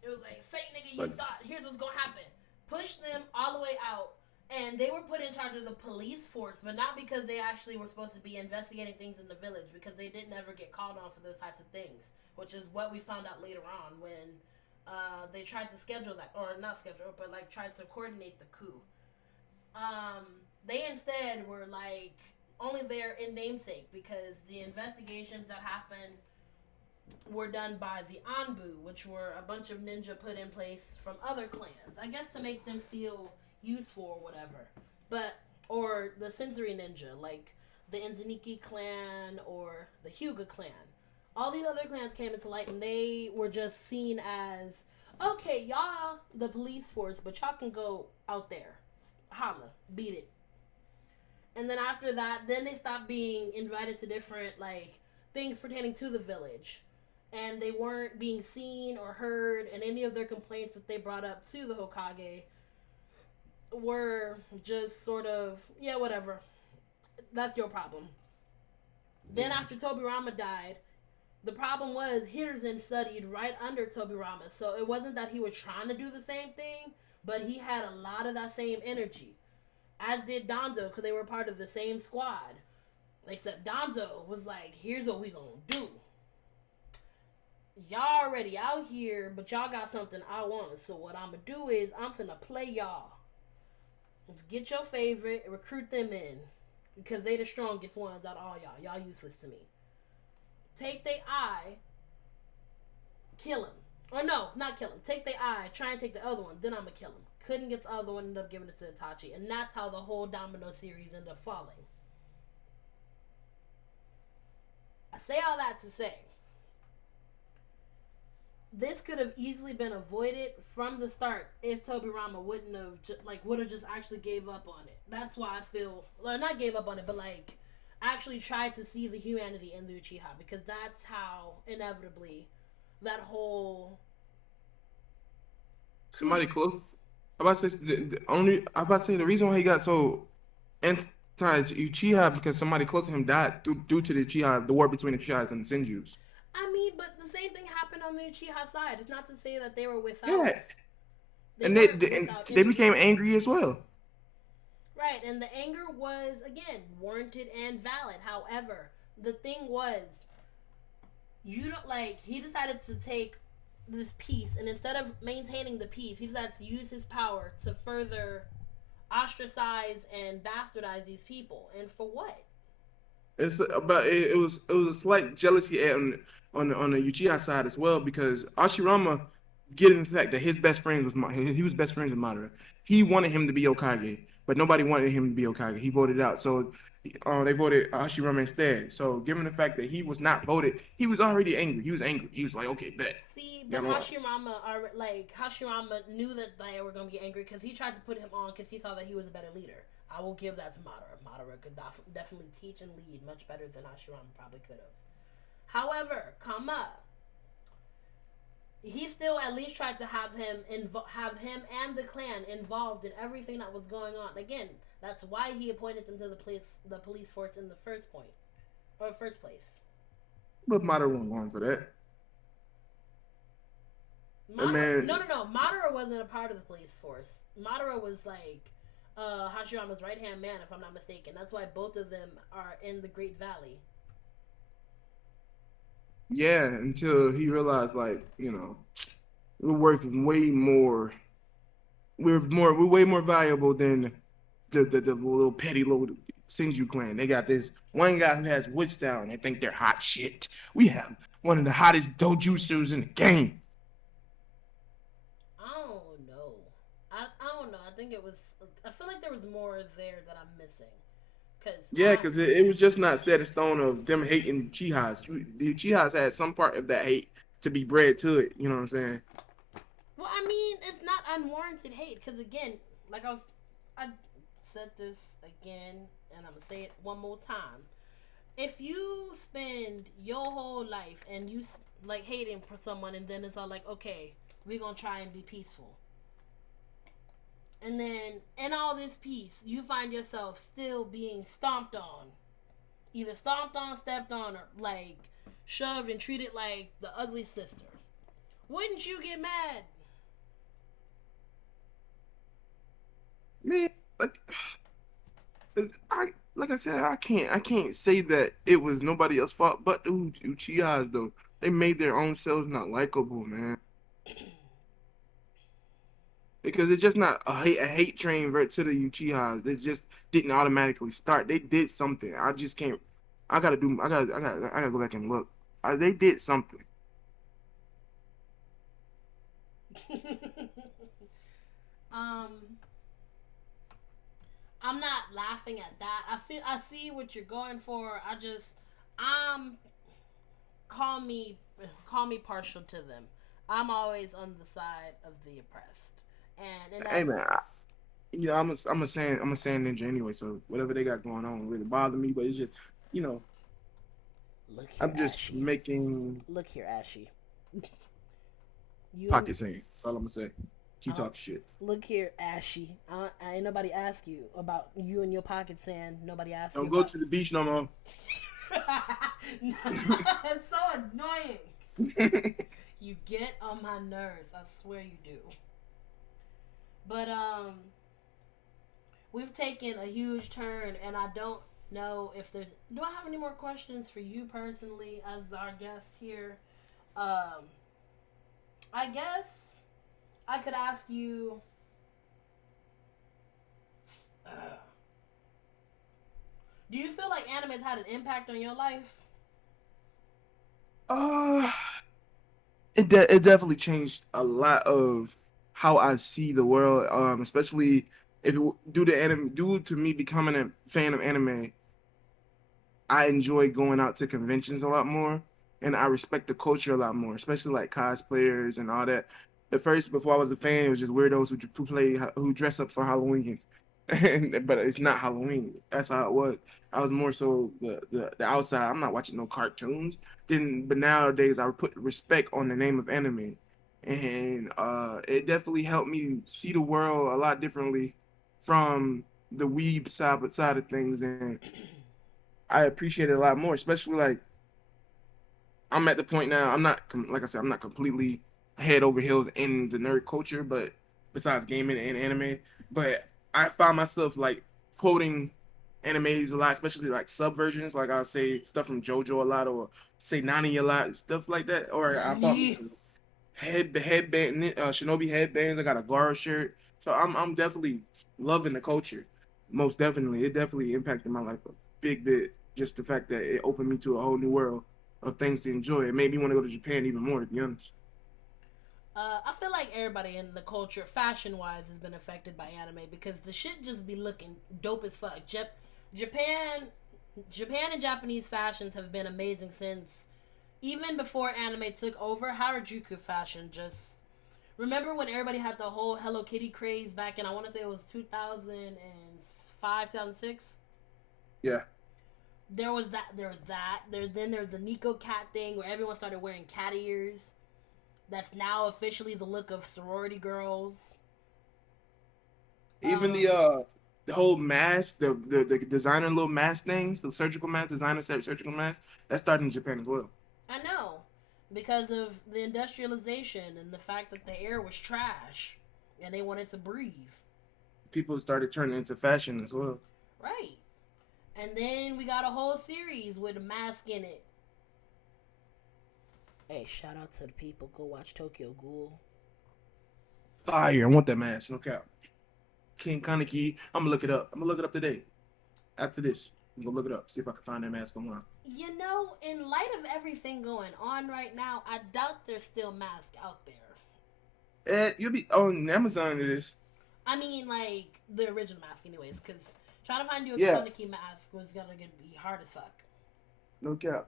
It was like, "Psych nigga, you thought here's what's gonna happen. Push them all the way out. And they were put in charge of the police force, but not because they actually were supposed to be investigating things in the village, because they didn't ever get called on for those types of things, which is what we found out later on when they tried to schedule that, or not schedule, but like tried to coordinate the coup. They instead were like only there in namesake, because the investigations that happened were done by the Anbu, which were a bunch of ninja put in place from other clans, I guess to make them feel useful or whatever. But or the sensory ninja, like the Enzaniki clan or the Hyuga clan. All these other clans came into light, and they were just seen as, okay, y'all the police force, but y'all can go out there, holla, beat it. And then after that, then they stopped being invited to different like things pertaining to the village, and they weren't being seen or heard, and any of their complaints that they brought up to the Hokage were just sort of, yeah, whatever. That's your problem. Then after Tobirama died, the problem was Hiruzen studied right under Tobirama. So it wasn't that he was trying to do the same thing, but he had a lot of that same energy. As did Danzo, because they were part of the same squad. Except Danzo was like, here's what we gonna do. Y'all already out here, but y'all got something I want. So what I'm gonna do is I'm finna play y'all. Get your favorite, recruit them in, because they the strongest ones out of all y'all. Y'all useless to me. Take their eye, kill him. Or no, not kill him. Take their eye, try and take the other one, then I'm gonna kill him. Couldn't get the other one, ended up giving it to Itachi. And that's how the whole Domino series ended up falling. I say all that to say, this could have easily been avoided from the start if Tobirama wouldn't have would have just actually gave up on it. That's why I feel, well, not gave up on it, but like actually tried to see the humanity in the Uchiha, because that's how inevitably that whole Somebody close. I'm about to say the reason why he got so anti Uchiha because somebody close to him died due to the Uchiha, the war between the Uchihas and the Senjus. I mean, but the same thing happened on the Uchiha side. It's not to say that they were without. Yeah, They and weren't they without they became anything. angry as well. Right, and the anger was, again, warranted and valid. However, the thing was, you don't like, he decided to take this peace, and instead of maintaining the peace, he decided to use his power to further ostracize and bastardize these people. And for what? It's about it was a slight jealousy on the Uchiha side as well because Ashirama, given the fact that his best friends was he was best friends with Madara, he wanted him to be Hokage, but nobody wanted him to be Hokage. He voted out, so they voted Ashirama instead. So given the fact that he was not voted, he was already angry. He was angry. He was like, okay, bet. See, but Hashirama knew that they were going to be angry because he tried to put him on because he saw that he was a better leader. I will give that to Madara. Madara could definitely teach and lead much better than Hashirama probably could have. However, he still at least tried to have him and the clan involved in everything that was going on. Again, that's why he appointed them to the police force in the first place. But Madara wasn't going for that. No. Madara wasn't a part of the police force. Madara was like Hashirama's right-hand man, if I'm not mistaken. That's why both of them are in the Great Valley. Yeah, until he realized, like, we're worth way more. We're way more valuable than the little petty little Senju clan. They got this one guy who has wood style, and they think they're hot shit. We have one of the hottest dojutsus in the game. I don't know. I don't know. I feel like there was more there that I'm missing. Because it was just not set in stone of them hating Chihas. The Chihas had some part of that hate to be bred to it. You know what I'm saying? Well, I mean, it's not unwarranted hate. Because again, I said this again, and I'm gonna say it one more time. If you spend your whole life and you like hating for someone, and then it's all like, okay, we're gonna try and be peaceful. And then, in all this peace, you find yourself still being stomped on. Either stomped on, stepped on, or, like, shoved and treated like the ugly sister. Wouldn't you get mad? like I like I said, I can't say that it was nobody else's fault but the Uchihas though. They made their own selves not likable, man. Because it's just not a hate train right to the Uchihas. They just didn't automatically start. They did something. I just can't. I gotta go back and look. They did something. um, I'm not laughing at that. I see what you're going for. I'm call me call me partial to them. I'm always on the side of the oppressed, and in Hey that man, I'm a sand ninja anyway. So whatever they got going on really bother me. But it's just you know look here, I'm just Ashy. making Look here, Ashy. You and pocket sand. That's all I'm gonna say. Keep talking shit. look here, Ashy. Ain't nobody ask you about you and your pocket sand. Nobody asked you Don't go about. to the beach no more. It's so annoying. You get on my nerves. I swear you do. But we've taken a huge turn, and I don't know if there's. Do I have any more questions for you personally as our guest here? Um, I guess I could ask you. Uh, do you feel like anime's had an impact on your life? uh, it definitely changed a lot of how I see the world. Especially if due to me becoming a fan of anime, I enjoy going out to conventions a lot more, and I respect the culture a lot more, especially like cosplayers and all that. At first, before I was a fan, it was just weirdos who dress up for Halloween, but it's not Halloween. That's how it was. I was more so the outside. I'm not watching no cartoons. But nowadays I put respect on the name of anime, and it definitely helped me see the world a lot differently from the weeb side of things, and I appreciate it a lot more, especially like I'm at the point now. I'm not like I said, I'm not completely head over heels in the nerd culture, but besides gaming and anime, but I find myself like quoting animes a lot, especially like subversions. Like I'll say stuff from JoJo a lot, or say Nani a lot, stuff like that. Or I bought me Nani. some Shinobi headbands. I got a Garo shirt, so I'm definitely loving the culture. Most definitely, it definitely impacted my life a big bit. Just the fact that it opened me to a whole new world of things to enjoy. It made me want to go to Japan even more, to be honest. I feel like everybody in the culture, fashion wise, has been affected by anime because the shit just be looking dope as fuck. Japan, Japan and Japanese fashions have been amazing since even before anime took over. Harajuku fashion just remember when everybody had the whole Hello Kitty craze back in I want to say it was 2005, 2006. Yeah, There was that. There was that. There's the Nico cat thing where everyone started wearing cat ears. That's now officially the look of sorority girls. even Um, the whole mask, the designer little mask things, the surgical mask, designer set surgical mask, that started in Japan as well. I know because of the industrialization and the fact that the air was trash and they wanted to breathe. People started turning into fashion as well. Right. And then we got a whole series with a mask in it. Hey, shout out to the people. Go watch Tokyo Ghoul. Fire! I want that mask. No cap. King Kaneki. I'm gonna look it up. I'm gonna look it up today. After this, I'm gonna look it up. See if I can find that mask online. You know, in light of everything going on right now, I doubt there's still masks out there. You'll be on Amazon. It is. I mean, like the original mask, anyways, because trying to find you a Yeah. Kaneki mask was gonna be hard as fuck. No cap.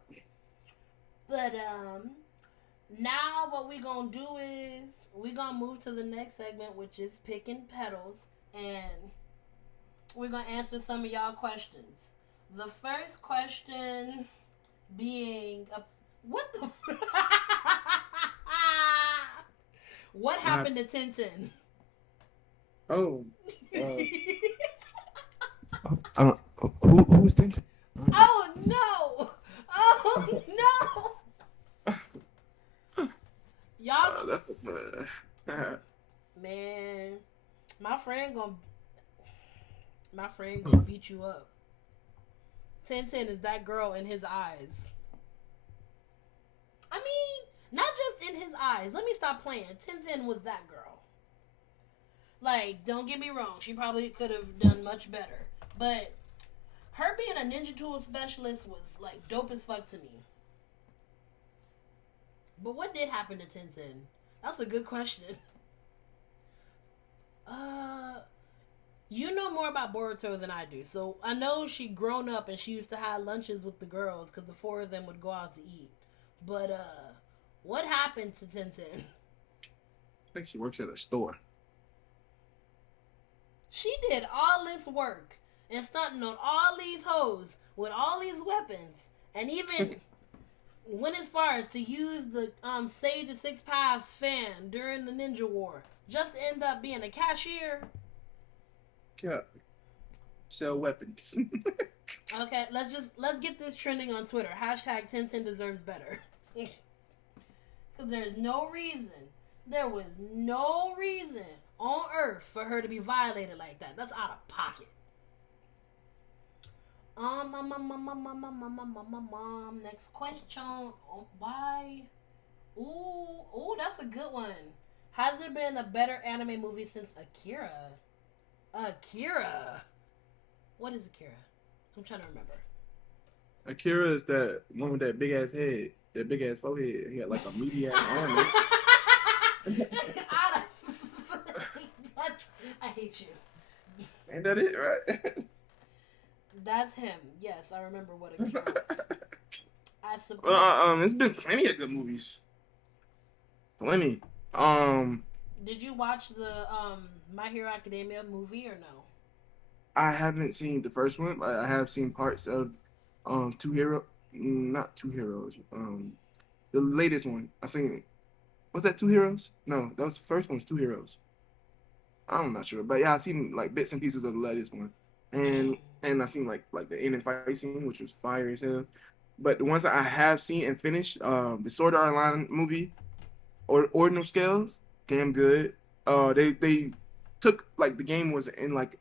But now what we gonna do is we gonna move to the next segment, which is picking petals, and we're gonna answer some of y'all questions. The first question being, what the? What happened to Tintin? Oh. Uh, I don't. Who's Tintin? Oh no! Oh no! Y'all, That's man, my friend gonna. My friend gonna beat you up. Tenten is that girl in his eyes. I mean, not just in his eyes. Let me stop playing. Tenten was that girl. Like, don't get me wrong. She probably could have done much better. But her being a Ninja Tool specialist was, like, dope as fuck to me. But what did happen to Tenten? That's a good question. You know more about Boruto than I do. So I know she grown up and she used to have lunches with the girls because the four of them would go out to eat. But, what happened to Tenten? I think she works at a store. She did all this work and stunting on all these hoes with all these weapons, and even went as far as to use the Sage of Six Paths fan during the Ninja War, just to end up being a cashier. Yeah. Sell weapons. Okay, let's get this trending on Twitter. Hashtag Tenten deserves better. Because there was no reason on earth for her to be violated like that. That's out of pocket. Next question. Oh, why? Ooh, that's a good one. Has there been a better anime movie since Akira? Akira. What is Akira? I'm trying to remember. Akira is that one with that big ass head, that big ass forehead. He had like a meaty ass arm. I hate you. Ain't that it, right? That's him. Yes, I remember what Akira. I suppose. There's been plenty of good movies. Plenty. Did you watch the My Hero Academia movie or no? I haven't seen the first one, but I have seen parts of not Two Heroes. The latest one. I seen. Was that Two Heroes? No, that was the first one. Was Two Heroes. I'm not sure, but yeah, I seen like bits and pieces of the latest one, and I seen like the ending fight scene, which was fire as hell. But the ones that I have seen and finished, the Sword Art Online movie, or Ordinal Scales, damn good. They took like the game was in like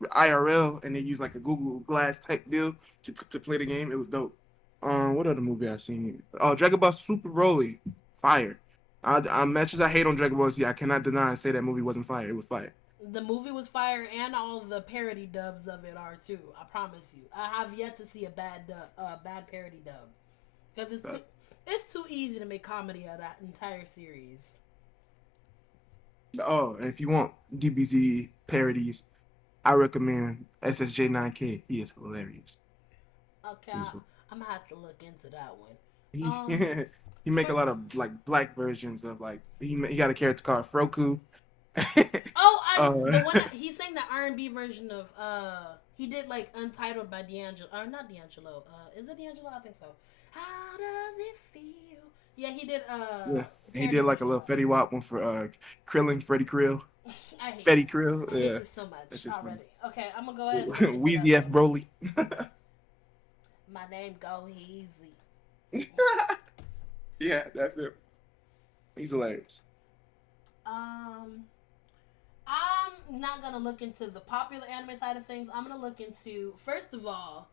IRL and they used like a Google Glass type deal to play the game. It was dope. What other movie I've seen? Oh, Dragon Ball Super Broly, fire. As much as I hate on Dragon Ball Z, I cannot deny and say that movie wasn't fire. It was fire. The movie was fire, and all the parody dubs of it are too. I promise you. I have yet to see a bad parody dub because it's too easy to make comedy out of that entire series. Oh, and if you want DBZ parodies, I recommend SSJ9K. He is hilarious. Okay, I'm gonna have to look into that one. He make a lot of like black versions of like he got a character called Froku. The one that, he sang the R&B version of he did like Untitled by D'Angelo, or not D'Angelo. Is it D'Angelo? I think so. How does it feel? Yeah, he did. Yeah, he did like a little Fetty Wap one for Krillin, Freddie Krill. I hate Fetty Krill. I hate this so much already. Okay, I'm gonna go ahead. Weezy F Broly. My name go easy. Yeah, that's it. He's hilarious. I'm not gonna look into the popular anime side of things. I'm gonna look into, first of all,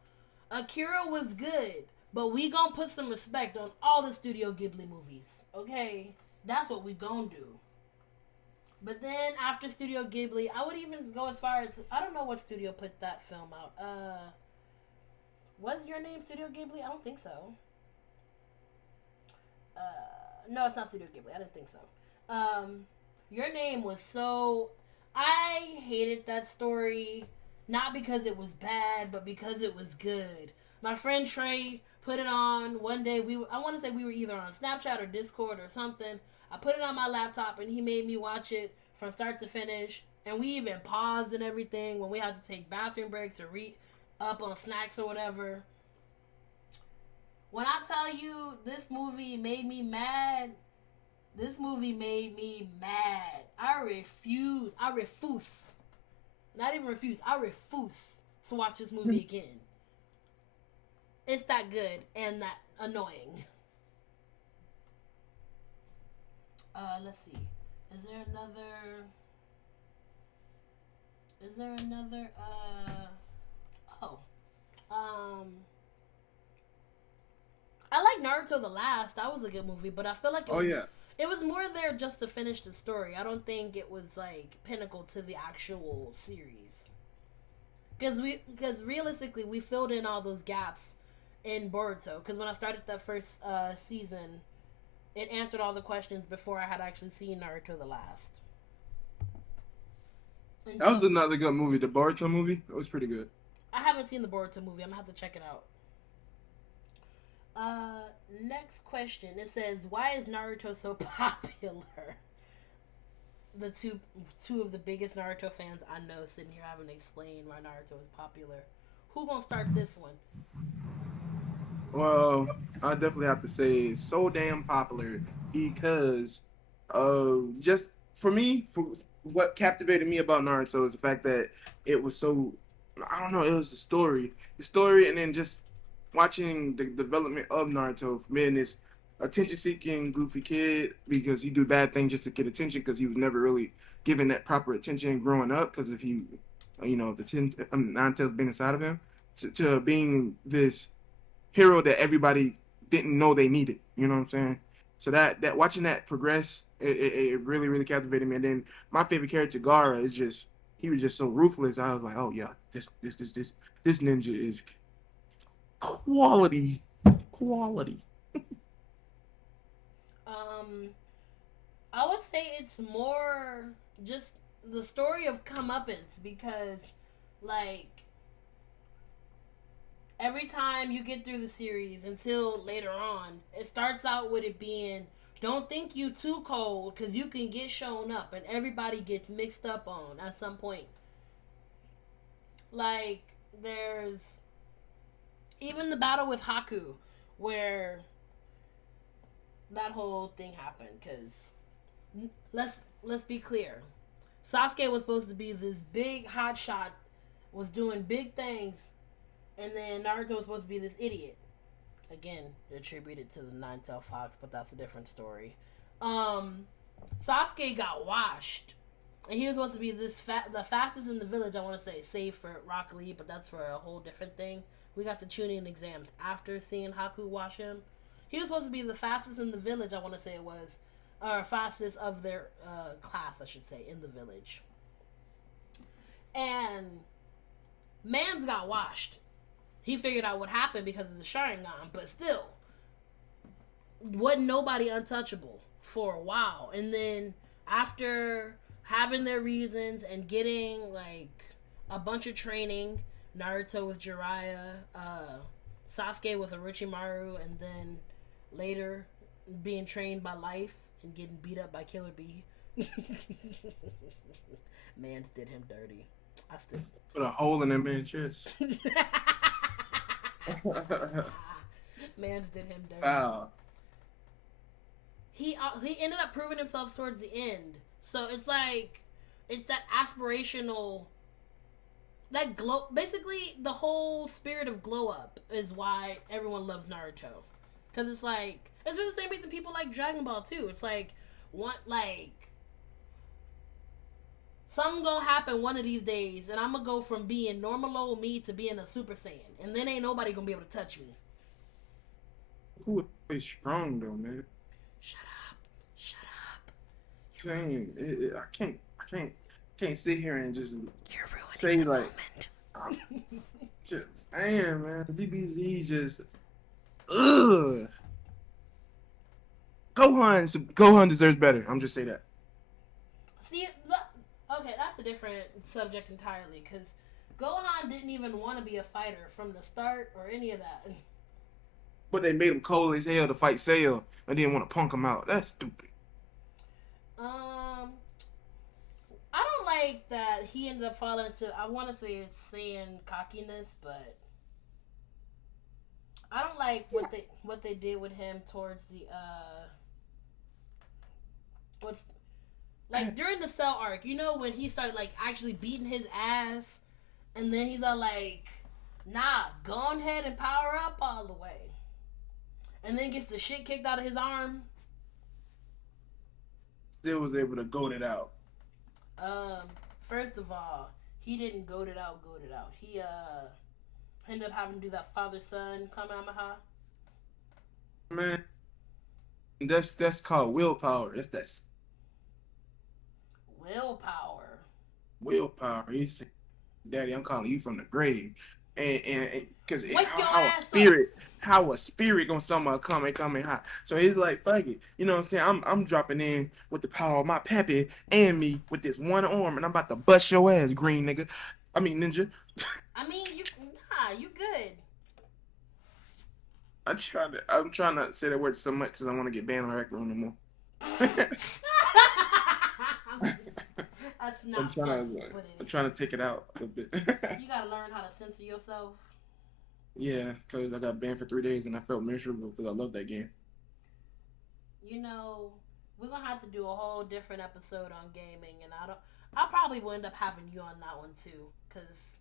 Akira was good, but we gonna put some respect on all the Studio Ghibli movies. Okay, that's what we gonna do. But then after Studio Ghibli, I would even go as far as, I don't know what studio put that film out. Was your name Studio Ghibli? I don't think so. No, it's not Studio Ghibli. I didn't think so. Your Name was so... I hated that story. Not because it was bad, but because it was good. My friend Trey put it on one day. I want to say we were either on Snapchat or Discord or something. I put it on my laptop and he made me watch it from start to finish. And we even paused and everything when we had to take bathroom breaks or read up on snacks or whatever. When I tell you this movie made me mad, this movie made me mad. I refuse to watch this movie again. It's that good and that annoying. Let's see. Is Is there another? Oh. Um. I like Naruto the Last. That was a good movie, but I feel like Oh yeah. it was more there just to finish the story. I don't think it was like pinnacle to the actual series. Because realistically we filled in all those gaps in Boruto. Because when I started that first season, it answered all the questions before I had actually seen Naruto the Last. And That was so another good movie. The Boruto movie. It was pretty good. I haven't seen the Boruto movie. I'm gonna have to check it out. Next question. It says, "Why is Naruto so popular?" The two of the biggest Naruto fans I know sitting here having to explain why Naruto is popular. Who gonna start this one? Well, I definitely have to say it's so damn popular because just for me, for what captivated me about Naruto is the fact that it was so, I don't know, it was the story, and then just watching the development of Naruto from being this attention-seeking, goofy kid because he do bad things just to get attention because he was never really given that proper attention growing up because if he, the nine tails being inside of him, to being this hero that everybody didn't know they needed. You know what I'm saying? So that watching that progress, it really really captivated me. And then my favorite character, Gara, is just he was just so ruthless. I was like, oh yeah, this ninja is quality, quality. Um, I would say it's more just the story of comeuppance because, like, every time you get through the series until later on, it starts out with it being don't think you too cold because you can get shown up and everybody gets mixed up on at some point. Like there's even the battle with Haku where that whole thing happened because let's be clear. Sasuke was supposed to be this big hot shot, was doing big things, and then Naruto was supposed to be this idiot. Again, attributed to the Nine-Tailed Fox, but that's a different story. Um, Sasuke got washed, and he was supposed to be the fastest in the village. I want to say, save for Rock Lee, but that's for a whole different thing. We got the Chunin exams after seeing Haku wash him. He was supposed to be the fastest in the village. I want to say it was, or fastest of their class, I should say, in the village. And Mans got washed. He figured out what happened because of the Sharingan, but still, wasn't nobody untouchable for a while. And then after having their reasons and getting like a bunch of training, Naruto with Jiraiya, Sasuke with Orochimaru, and then later being trained by Life and getting beat up by Killer Bee. Mans did him dirty. I still Put a hole in that man's chest. Mans did him dirty. Wow. He ended up proving himself towards the end. So it's like it's that aspirational that glow. Basically, the whole spirit of glow up is why everyone loves Naruto. Because it's like it's for the same reason people like Dragon Ball too. It's like something gonna happen one of these days, and I'm gonna go from being normal old me to being a Super Saiyan, and then ain't nobody gonna be able to touch me. Who is strong though, man? Shut up! Shut up! I can't sit here and just You're ruining say the like, moment. just damn man, DBZ just ugh. Gohan deserves better. I'm just say that. See, okay, that's a different subject entirely. Because Gohan didn't even want to be a fighter from the start or any of that. But they made him cold as hell to fight Cell and didn't want to punk him out. That's stupid. I don't like that he ended up falling into. I want to say it's saying cockiness, but I don't like what they did with him towards the what's like during the Cell arc. You know when he started like actually beating his ass, and then he's all like, "Nah, go on ahead and power up all the way," and then gets the shit kicked out of his arm. Still was able to goad it out. First of all, he didn't goat it out. He ended up having to do that father son Kamehameha. Man, that's called willpower. That's Willpower. willpower. He said, "Daddy, I'm calling you from the grave." And because Wake your how a ass up. spirit gonna somehow come and high. So he's like, fuck it, you know what I'm saying? I'm dropping in with the power of my peppy and me with this one arm, and I'm about to bust your ass, green nigga. I mean ninja. I mean, you good. I'm trying not to say that word so much because I want to get banned on Rec Room no more. That's I'm not trying funny, to but I'm it trying to is. take it out a bit. You gotta learn how to censor yourself. Yeah, because I got banned for 3 days and I felt miserable because I love that game. You know, we're gonna have to do a whole different episode on gaming, and I probably will end up having you on that one too, cause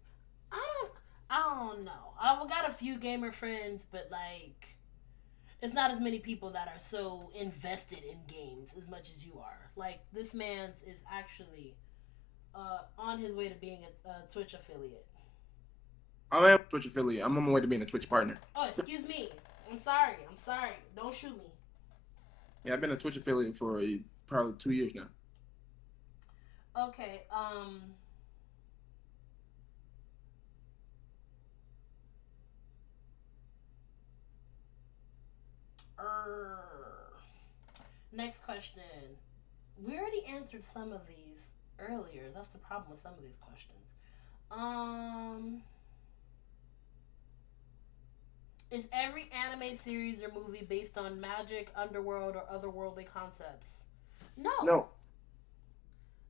I don't, I don't know. I've got a few gamer friends, but like, it's not as many people that are so invested in games as much as you are. Like, this man's is actually on his way to being a Twitch affiliate. I am a Twitch affiliate. I'm on my way to being a Twitch partner. Oh, excuse me. I'm sorry. I'm sorry. Don't shoot me. Yeah, I've been a Twitch affiliate for probably 2 years now. Okay. Next question. We already answered some of these earlier. That's the problem with some of these questions. Um, is every anime series or movie based on magic, underworld, or otherworldly concepts? No. No,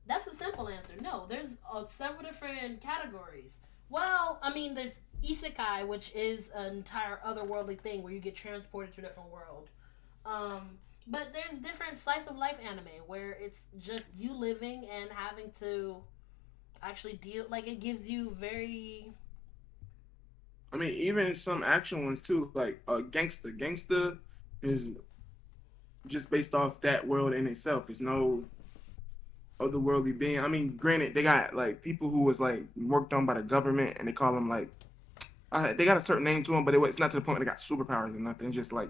That's a simple answer. No, there's several different categories. Well, I mean, there's isekai, which is an entire otherworldly thing where you get transported to a different world. Um, but there's different slice of life anime where it's just you living and having to actually deal. Like, it gives you very. I mean even some action ones too, like Gangsta. Gangsta is just based off that world in itself. It's no otherworldly being. I mean, granted, they got like people who was like worked on by the government, and they call them like they got a certain name to them, but it's not to the point where they got superpowers or nothing. It's just like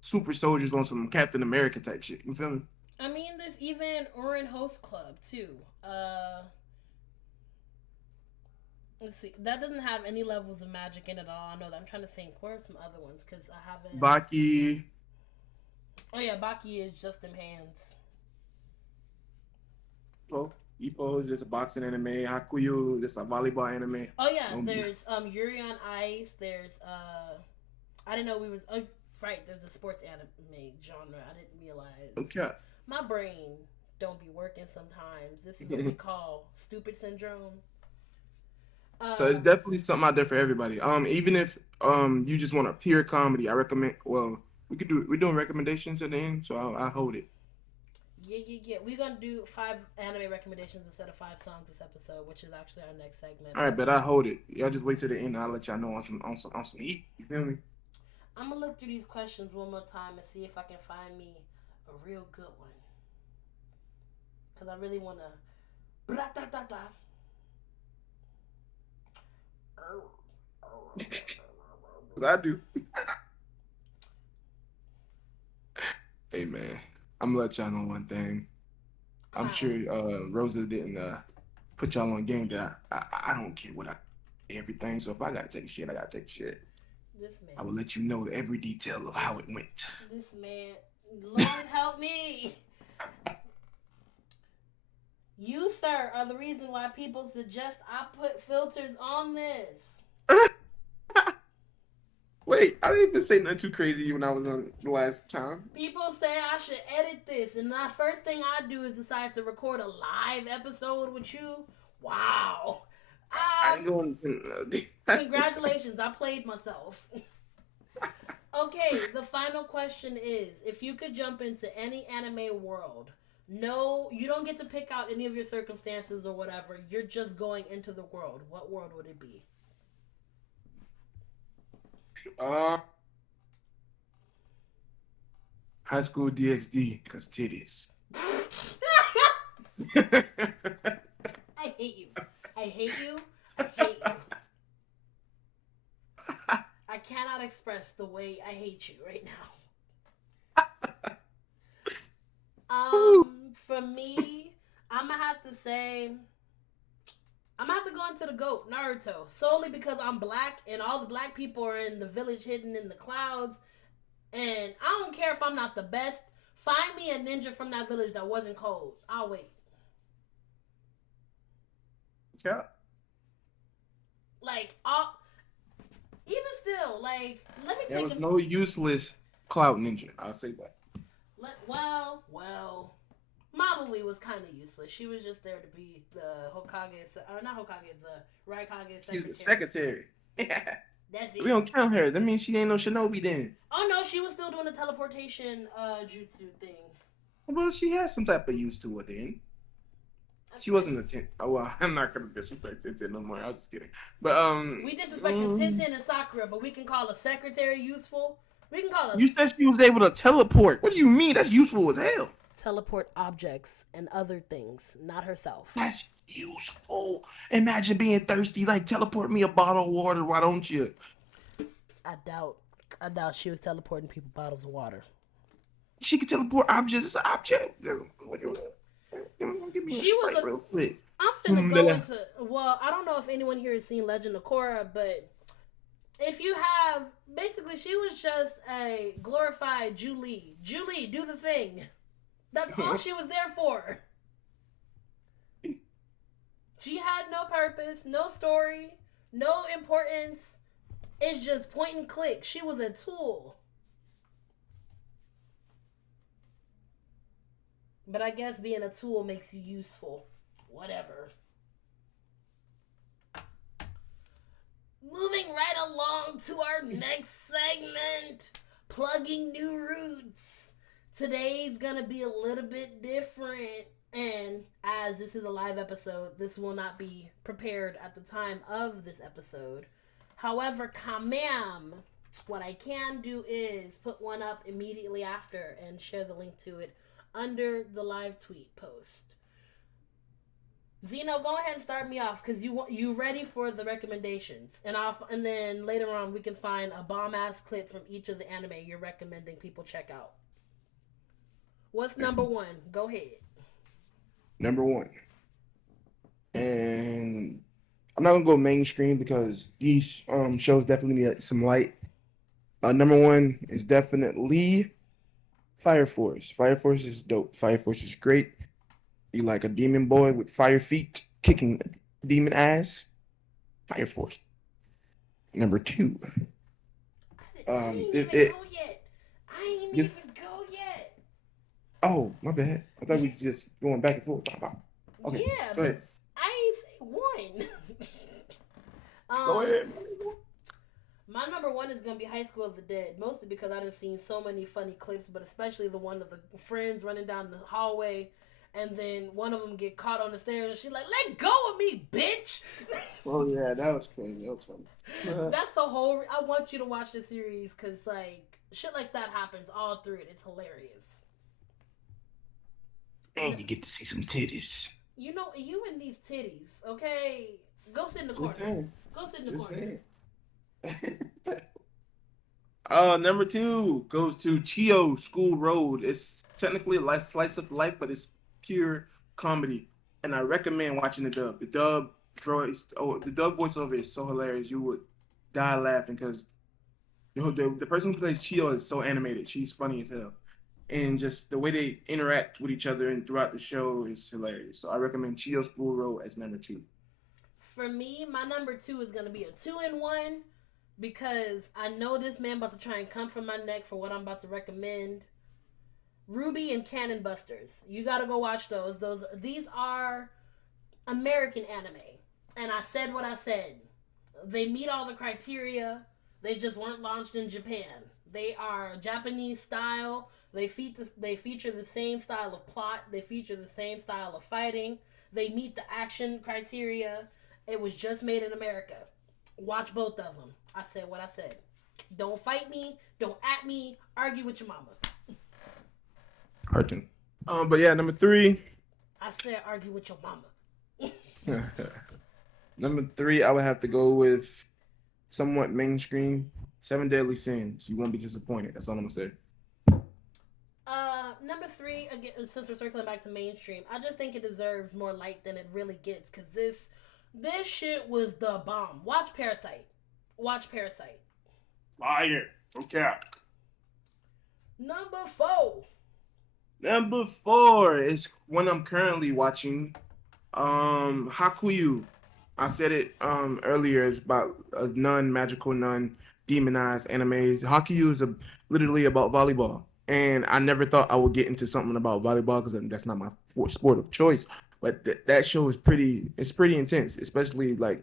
super soldiers on some Captain America type shit. You feel me? I mean, there's even Orin Host Club too. Let's see. That doesn't have any levels of magic in it at all. I know that. I'm trying to think. Where are some other ones? Because I haven't. Baki. Oh yeah, Baki is just them hands. Ippo is just a boxing anime. Hakuyu, just a volleyball anime. Oh yeah, there's Yuri on Ice. There's I didn't know we was right. There's a sports anime genre. I didn't realize. Okay. My brain don't be working sometimes. This is what we call stupid syndrome. So it's definitely something out there for everybody. Even if you just want a pure comedy, I recommend. Well, we're doing recommendations at the end, so I hold it. Yeah. We're gonna do 5 anime recommendations instead of 5 songs this episode, which is actually our next segment. All right, but I hold it. Y'all just wait till the end. I'll let y'all know on some heat. You feel me? I'm gonna look through these questions one more time and see if I can find me a real good one. Cause I really wanna. Cause I do. Hey man, I'm gonna let y'all know one thing. I'm sure Rosa didn't put y'all on game that I don't care what I everything. So if I gotta take shit, I gotta take shit. This man. I will let you know every detail of how it went. This man, Lord help me. You, sir, are the reason why people suggest I put filters on this. Wait, I didn't even say nothing too crazy when I was on the last time. People say I should edit this, and the first thing I do is decide to record a live episode with you. Wow. I ain't going. Congratulations, I played myself. Okay, the final question is, if you could jump into any anime world, no, you don't get to pick out any of your circumstances or whatever, you're just going into the world, what world would it be? High school DxD, cause titties. I hate you. I hate you. I hate you. I cannot express the way I hate you right now. For me, I'm gonna have to say I'm gonna have to go into the GOAT, Naruto, solely because I'm black and all the black people are in the village hidden in the clouds. And I don't care if I'm not the best. Find me a ninja from that village that wasn't cold. I'll wait. Yeah. Like, even still, like, let me There take was no useless cloud ninja. I'll say that. Well, Mamoe was kind of useless. She was just there to be the Hokage, or not Hokage, the Raikage secretary. She's the secretary. That's it. We don't count her. That means she ain't no shinobi then. Oh no, she was still doing the teleportation jutsu thing. Well, she has some type of use to it then. She wasn't a 10. Oh, well, I'm not gonna disrespect Tenten no more. I was just kidding. But we disrespected Tenten and Sakura, but we can call a secretary useful. We can call you said she was able to teleport. What do you mean? That's useful as hell. Teleport objects and other things, not herself. That's useful. Imagine being thirsty, like teleport me a bottle of water. Why don't you? I doubt she was teleporting people bottles of water. She could teleport objects. It's an object. Give me She was real quick. I'm finna go into. Well, I don't know if anyone here has seen Legend of Korra, but if you have, basically, she was just a glorified Julie. Julie, do the thing. That's all she was there for. She had no purpose, no story, no importance. It's just point and click. She was a tool. But I guess being a tool makes you useful. Whatever. Moving right along to our next segment, plugging new roots. Today's gonna be a little bit different, and as this is a live episode, this will not be prepared at the time of this episode. However, Kamam, what I can do is put one up immediately after and share the link to it under the live tweet post. Xeno, go ahead and start me off because you ready for the recommendations, and then later on we can find a bomb ass clip from each of the anime you're recommending people check out. What's number one? Go ahead. Number one, and I'm not gonna go mainstream because these shows definitely need some light. Number one is definitely Fire Force. Fire Force is dope. Fire Force is great. You like a demon boy with fire feet kicking demon ass? Fire Force. Number two. I ain't even go yet. Oh, my bad. I thought we was just going back and forth. Okay. Yeah, go ahead. I ain't say one. Go ahead. My number one is gonna be High School of the Dead, mostly because I've seen so many funny clips, but especially the one of the friends running down the hallway, and then one of them get caught on the stairs, and she's like, "Let go of me, bitch!" Oh yeah, that was crazy. That was funny. That's the whole. I want you to watch the series because like shit like that happens all through it. It's hilarious. And you get to see some titties. You know, you and these titties, okay? Go sit in the corner. Go sit in the corner. Number two goes to Chio School Road. It's technically a slice of life, but it's pure comedy, and I recommend watching the dub. The dub voiceover is so hilarious. You would die laughing because the person who plays Chio is so animated. She's funny as hell, and just the way they interact with each other and throughout the show is hilarious. So I recommend Chio School Road as number two. For me, my number two is gonna be a 2-in-1. Because I know this man about to try and come from my neck for what I'm about to recommend. Ruby and Cannon Busters. You gotta go watch those. These are American anime. And I said what I said. They meet all the criteria. They just weren't launched in Japan. They are Japanese style. They feature the same style of plot. They feature the same style of fighting. They meet the action criteria. It was just made in America. Watch both of them. I said what I said. Don't fight me. Don't at me. Argue with your mama. Cartoon. But yeah, number three. I said argue with your mama. Number three, I would have to go with somewhat mainstream. Seven Deadly Sins. You won't be disappointed. That's all I'm gonna say. Number three, again, since we're circling back to mainstream, I just think it deserves more light than it really gets because this shit was the bomb. Watch Parasite. Watch Parasite. Fire. Okay. Number four. Number four is one I'm currently watching. Hakuyu. I said it earlier. It's about a nun, magical nun, demonized animes. Hakuyu is literally about volleyball, and I never thought I would get into something about volleyball because that's not my sport of choice. But that show is pretty intense, especially like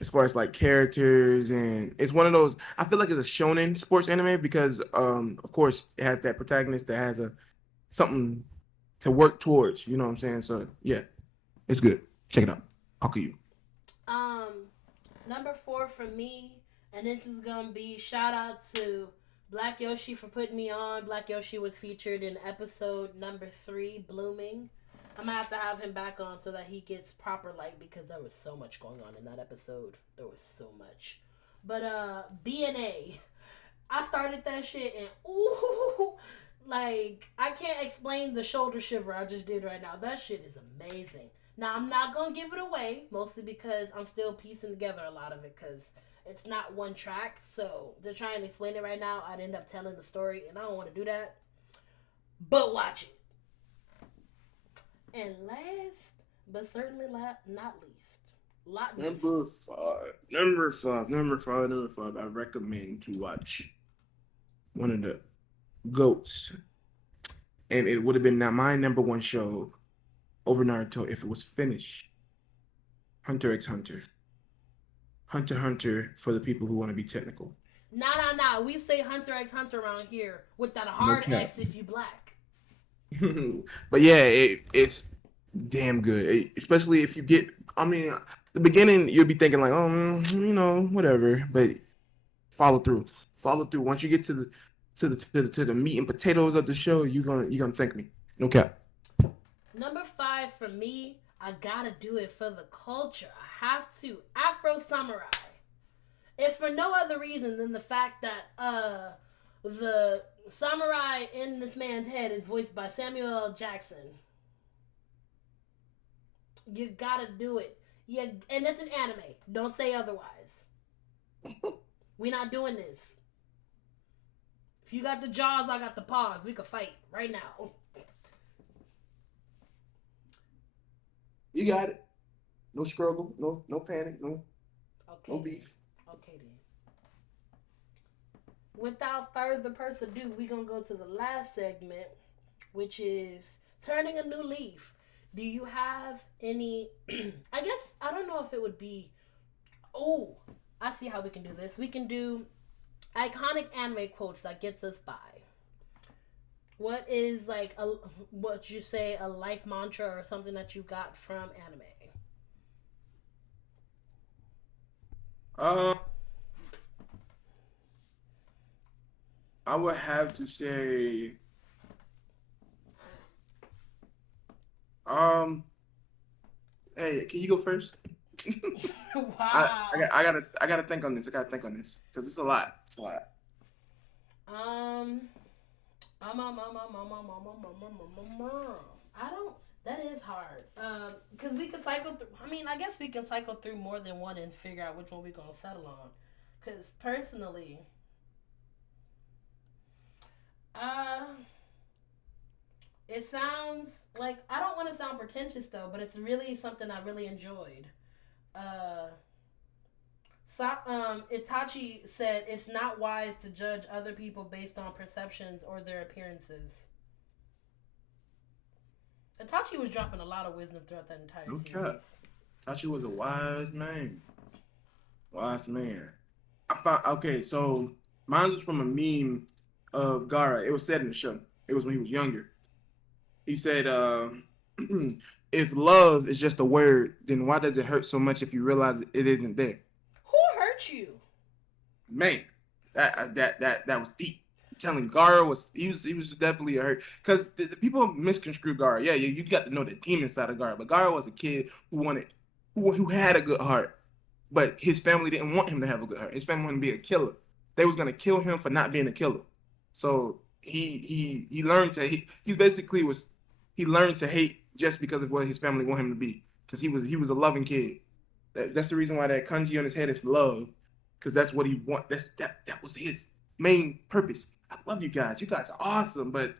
as far as like characters, and it's one of those. I feel like it's a shonen sports anime because of course it has that protagonist that has a something to work towards. You know what I'm saying? So yeah, it's good. Check it out. Hakuyu. Um, Number four for me, and this is gonna be shout out to Black Yoshi for putting me on. Black Yoshi was featured in episode number 3, Blooming. I'm gonna have to have him back on so that he gets proper light because there was so much going on in that episode. There was so much. But BNA, I started that shit and ooh, like I can't explain the shoulder shiver I just did right now. That shit is amazing. Now I'm not gonna give it away, mostly because I'm still piecing together a lot of it because it's not one track. So to try and explain it right now, I'd end up telling the story, and I don't want to do that. But watch it. And last, but certainly not least, lot least. Number five. I recommend to watch one of the goats, and it would have been not my number one show over Naruto if it was finished. Hunter x Hunter. Hunter x Hunter for the people who want to be technical. Nah. We say Hunter x Hunter around here with that No hard cap. X if you black. But yeah, it's damn good. Especially if you get, I mean, the beginning you'll be thinking like, oh, whatever. But follow through. Follow through. Once you get to the meat and potatoes of the show, you're gonna thank me. No cap. Number 5 for me, I gotta do it for the culture. I have to. Afro Samurai. If for no other reason than the fact that the samurai in this man's head is voiced by Samuel L. Jackson. You gotta do it. Yeah, and it's an anime. Don't say otherwise. We not doing this. If you got the jaws, I got the paws. We could fight right now. You got it. No struggle. No panic. No beef. Okay then. Without further ado, we're gonna go to the last segment, which is turning a new leaf. Do you have any I guess I don't know if it would be I see how we can do this. We can do iconic anime quotes that gets us by. What is like what you say a life mantra or something that you got from anime? I would have to say, hey, can you go first? Wow. I gotta think on this. Because it's a lot. It's a lot. I don't. That is hard. Because we can cycle through. I mean, I guess we can cycle through more than one and figure out which one we're gonna settle on. Because personally, it sounds like I don't want to sound pretentious though, but it's really something I really enjoyed. Itachi said it's not wise to judge other people based on perceptions or their appearances. Itachi was dropping a lot of wisdom throughout that entire series. Itachi was a wise man. Wise man. I found okay, so mine was from a meme of Gara. It was said in the show. It was when he was younger. He said, if love is just a word, then why does it hurt so much if you realize it isn't there? Who hurt you? Man, that was deep. I'm telling you, Gara was definitely a hurt because the people misconstrue Gara. Yeah, you got to know the demon side of Gara, but Gara was a kid who wanted who had a good heart, but his family didn't want him to have a good heart. His family wanted him to be a killer. They was gonna kill him for not being a killer. So he learned to he basically was he learned to hate just because of what his family want him to be. Because he was a loving kid. That's the reason why that kanji on his head is love. Because that's what he want. That was his main purpose. I love you guys. You guys are awesome, but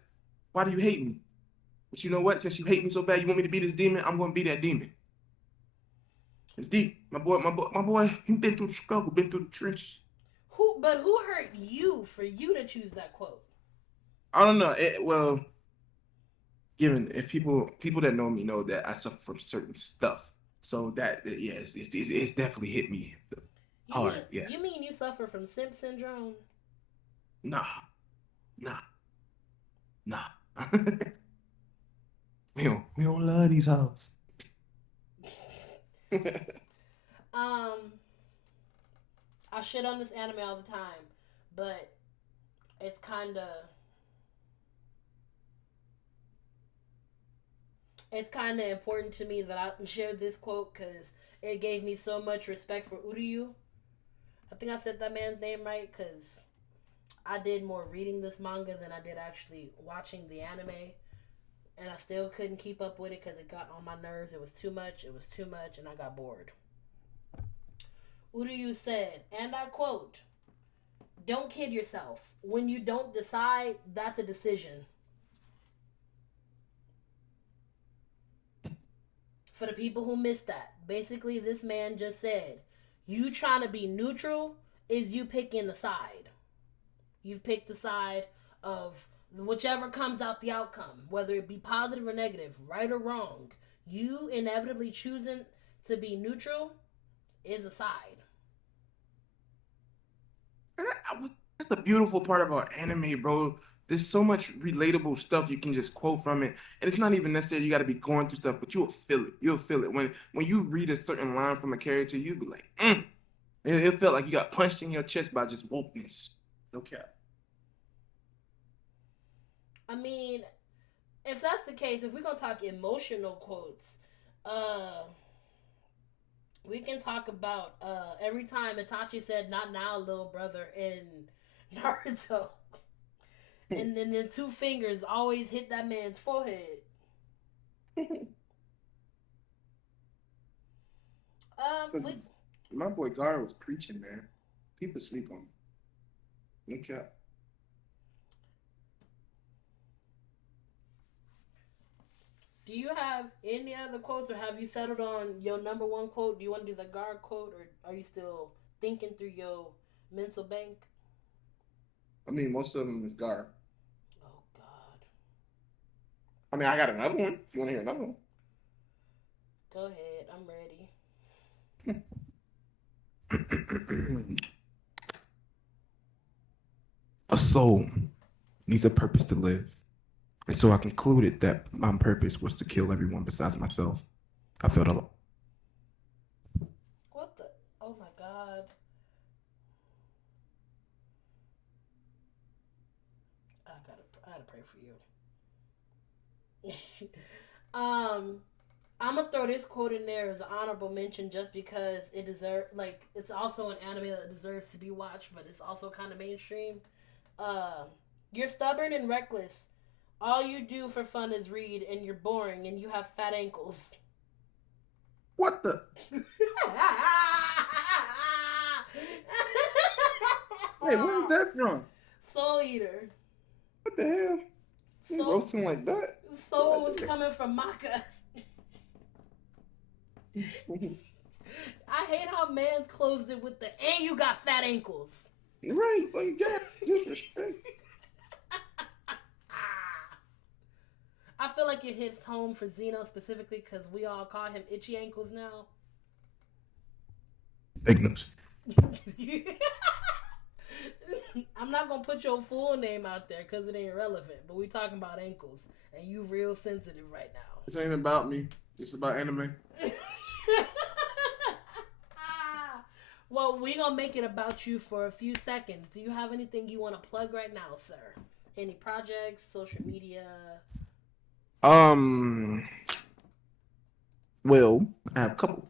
why do you hate me? But you know what? Since you hate me so bad, you want me to be this demon. I'm gonna be that demon. It's deep, my boy. My boy. He been through the struggle, been through the trenches. Who hurt you for you to choose that quote? I don't know. Well, given if people that know me know that I suffer from certain stuff, so that yeah, it's definitely hit me hard. Yeah. You mean you suffer from simp syndrome? Nah, nah, nah. we don't love these hoes. um, I shit on this anime all the time, but it's kind of important to me that I share this quote because it gave me so much respect for Uryu. I think I said that man's name right because I did more reading this manga than I did actually watching the anime, and I still couldn't keep up with it because it got on my nerves. It was too much. It was too much, and I got bored. Uryu said, and I quote, "Don't kid yourself. When you don't decide, that's a decision." For the people who missed that, basically this man just said, you trying to be neutral is you picking the side. You've picked the side of whichever comes out the outcome, whether it be positive or negative, right or wrong. You inevitably choosing to be neutral is a side. That's the beautiful part about anime, bro. There's so much relatable stuff you can just quote from it, and it's not even necessarily you got to be going through stuff, but you'll feel it. You'll feel it when you read a certain line from a character. You'll be like, it felt like you got punched in your chest by just wokeness. No cap. I mean, if that's the case, if we're gonna talk emotional quotes, uh, we can talk about every time Itachi said "Not now, little brother" in Naruto, and then the two fingers always hit that man's forehead. We, My boy Gar was preaching, man. People sleep on him. No cap. do you have any other quotes, or have you settled on your number one quote? Do you want to do the guard quote, or are you still thinking through your mental bank? I mean, most of them is Gar. Oh God. I mean, I got another one. If you want to hear another one. Go ahead, I'm ready. A soul needs a purpose to live. And so I concluded that my purpose was to kill everyone besides myself. I felt a lot. What the? Oh my God. I gotta pray for you. I'm gonna throw this quote in there as an honorable mention just because it's also an anime that deserves to be watched, but it's also kind of mainstream. Uh, you're stubborn and reckless. All you do for fun is read, and you're boring, and you have fat ankles. What the? Hey, where is that from? Soul Eater. What the hell? You roasting like that? Soul was coming from Maka. I hate how man's closed it with the "and you got fat ankles." Right, like that. Disrespect. I feel like it hits home for Xeno specifically because we all call him Itchy Ankles now. Big news. I'm not gonna put your full name out there because it ain't relevant, but we talking about ankles, and you real sensitive right now. This ain't about me. It's about anime. Well, we gonna make it about you for a few seconds. Do you have anything you want to plug right now, sir? Any projects, social media? Well, I have a couple.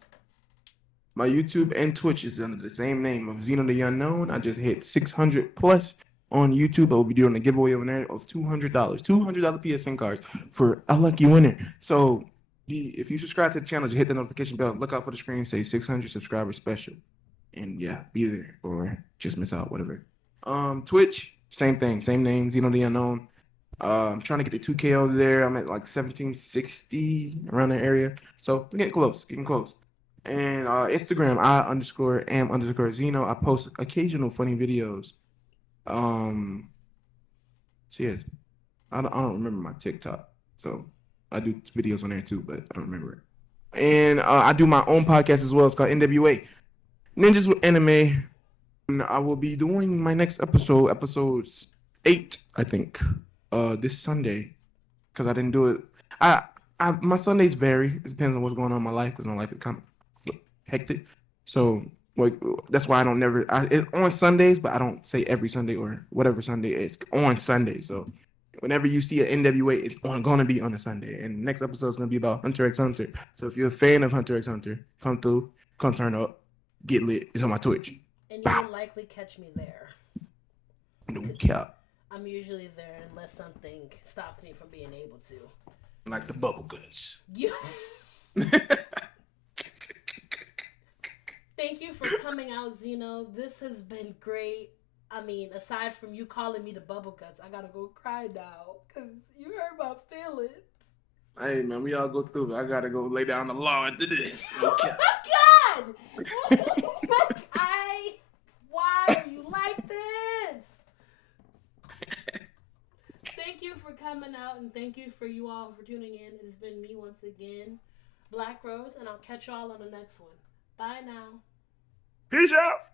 My YouTube and Twitch is under the same name of Xeno the Unknown. I just hit 600 plus on YouTube. I will be doing a giveaway over there of $200, $200 PSN cards for a lucky winner. So if you subscribe to the channel, just hit the notification bell. Look out for the screen, say 600 subscribers special, and yeah, be there or just miss out, whatever. Twitch, same thing, same name, Xeno the Unknown. I'm trying to get to 2K over there. I'm at like 1760 around that area. So we're getting close, getting close. And Instagram, I_am_Xeno. I post occasional funny videos. So yes, I don't remember my TikTok. So I do videos on there too, but I don't remember it. And I do my own podcast as well. It's called NWA Ninjas with Anime. And I will be doing my next episode 8, I think, this Sunday, because I didn't do it. My Sundays vary. It depends on what's going on in my life, because my life is kind of hectic. So like that's why I don't never. It's on Sundays, but I don't say every Sunday or whatever Sunday it's on Sunday. So whenever you see an NWA, it's gonna be on a Sunday. And the next episode is gonna be about Hunter x Hunter. So if you're a fan of Hunter x Hunter, come through, come turn up, get lit. It's on my Twitch. And you will likely catch me there. No cap. I'm usually there unless something stops me from being able to. Like the bubble guts. You. Thank you for coming out, Xeno. This has been great. I mean, aside from you calling me the bubble guts, I gotta go cry now because you hurt my feelings. Hey man, we all go through it. I gotta go lay down the law after this. Okay. Oh my god! Why are you like this? Thank you for coming out, and thank you for you all for tuning in. It has been me once again, Black Rose, and I'll catch y'all on the next one. Bye now. Peace out.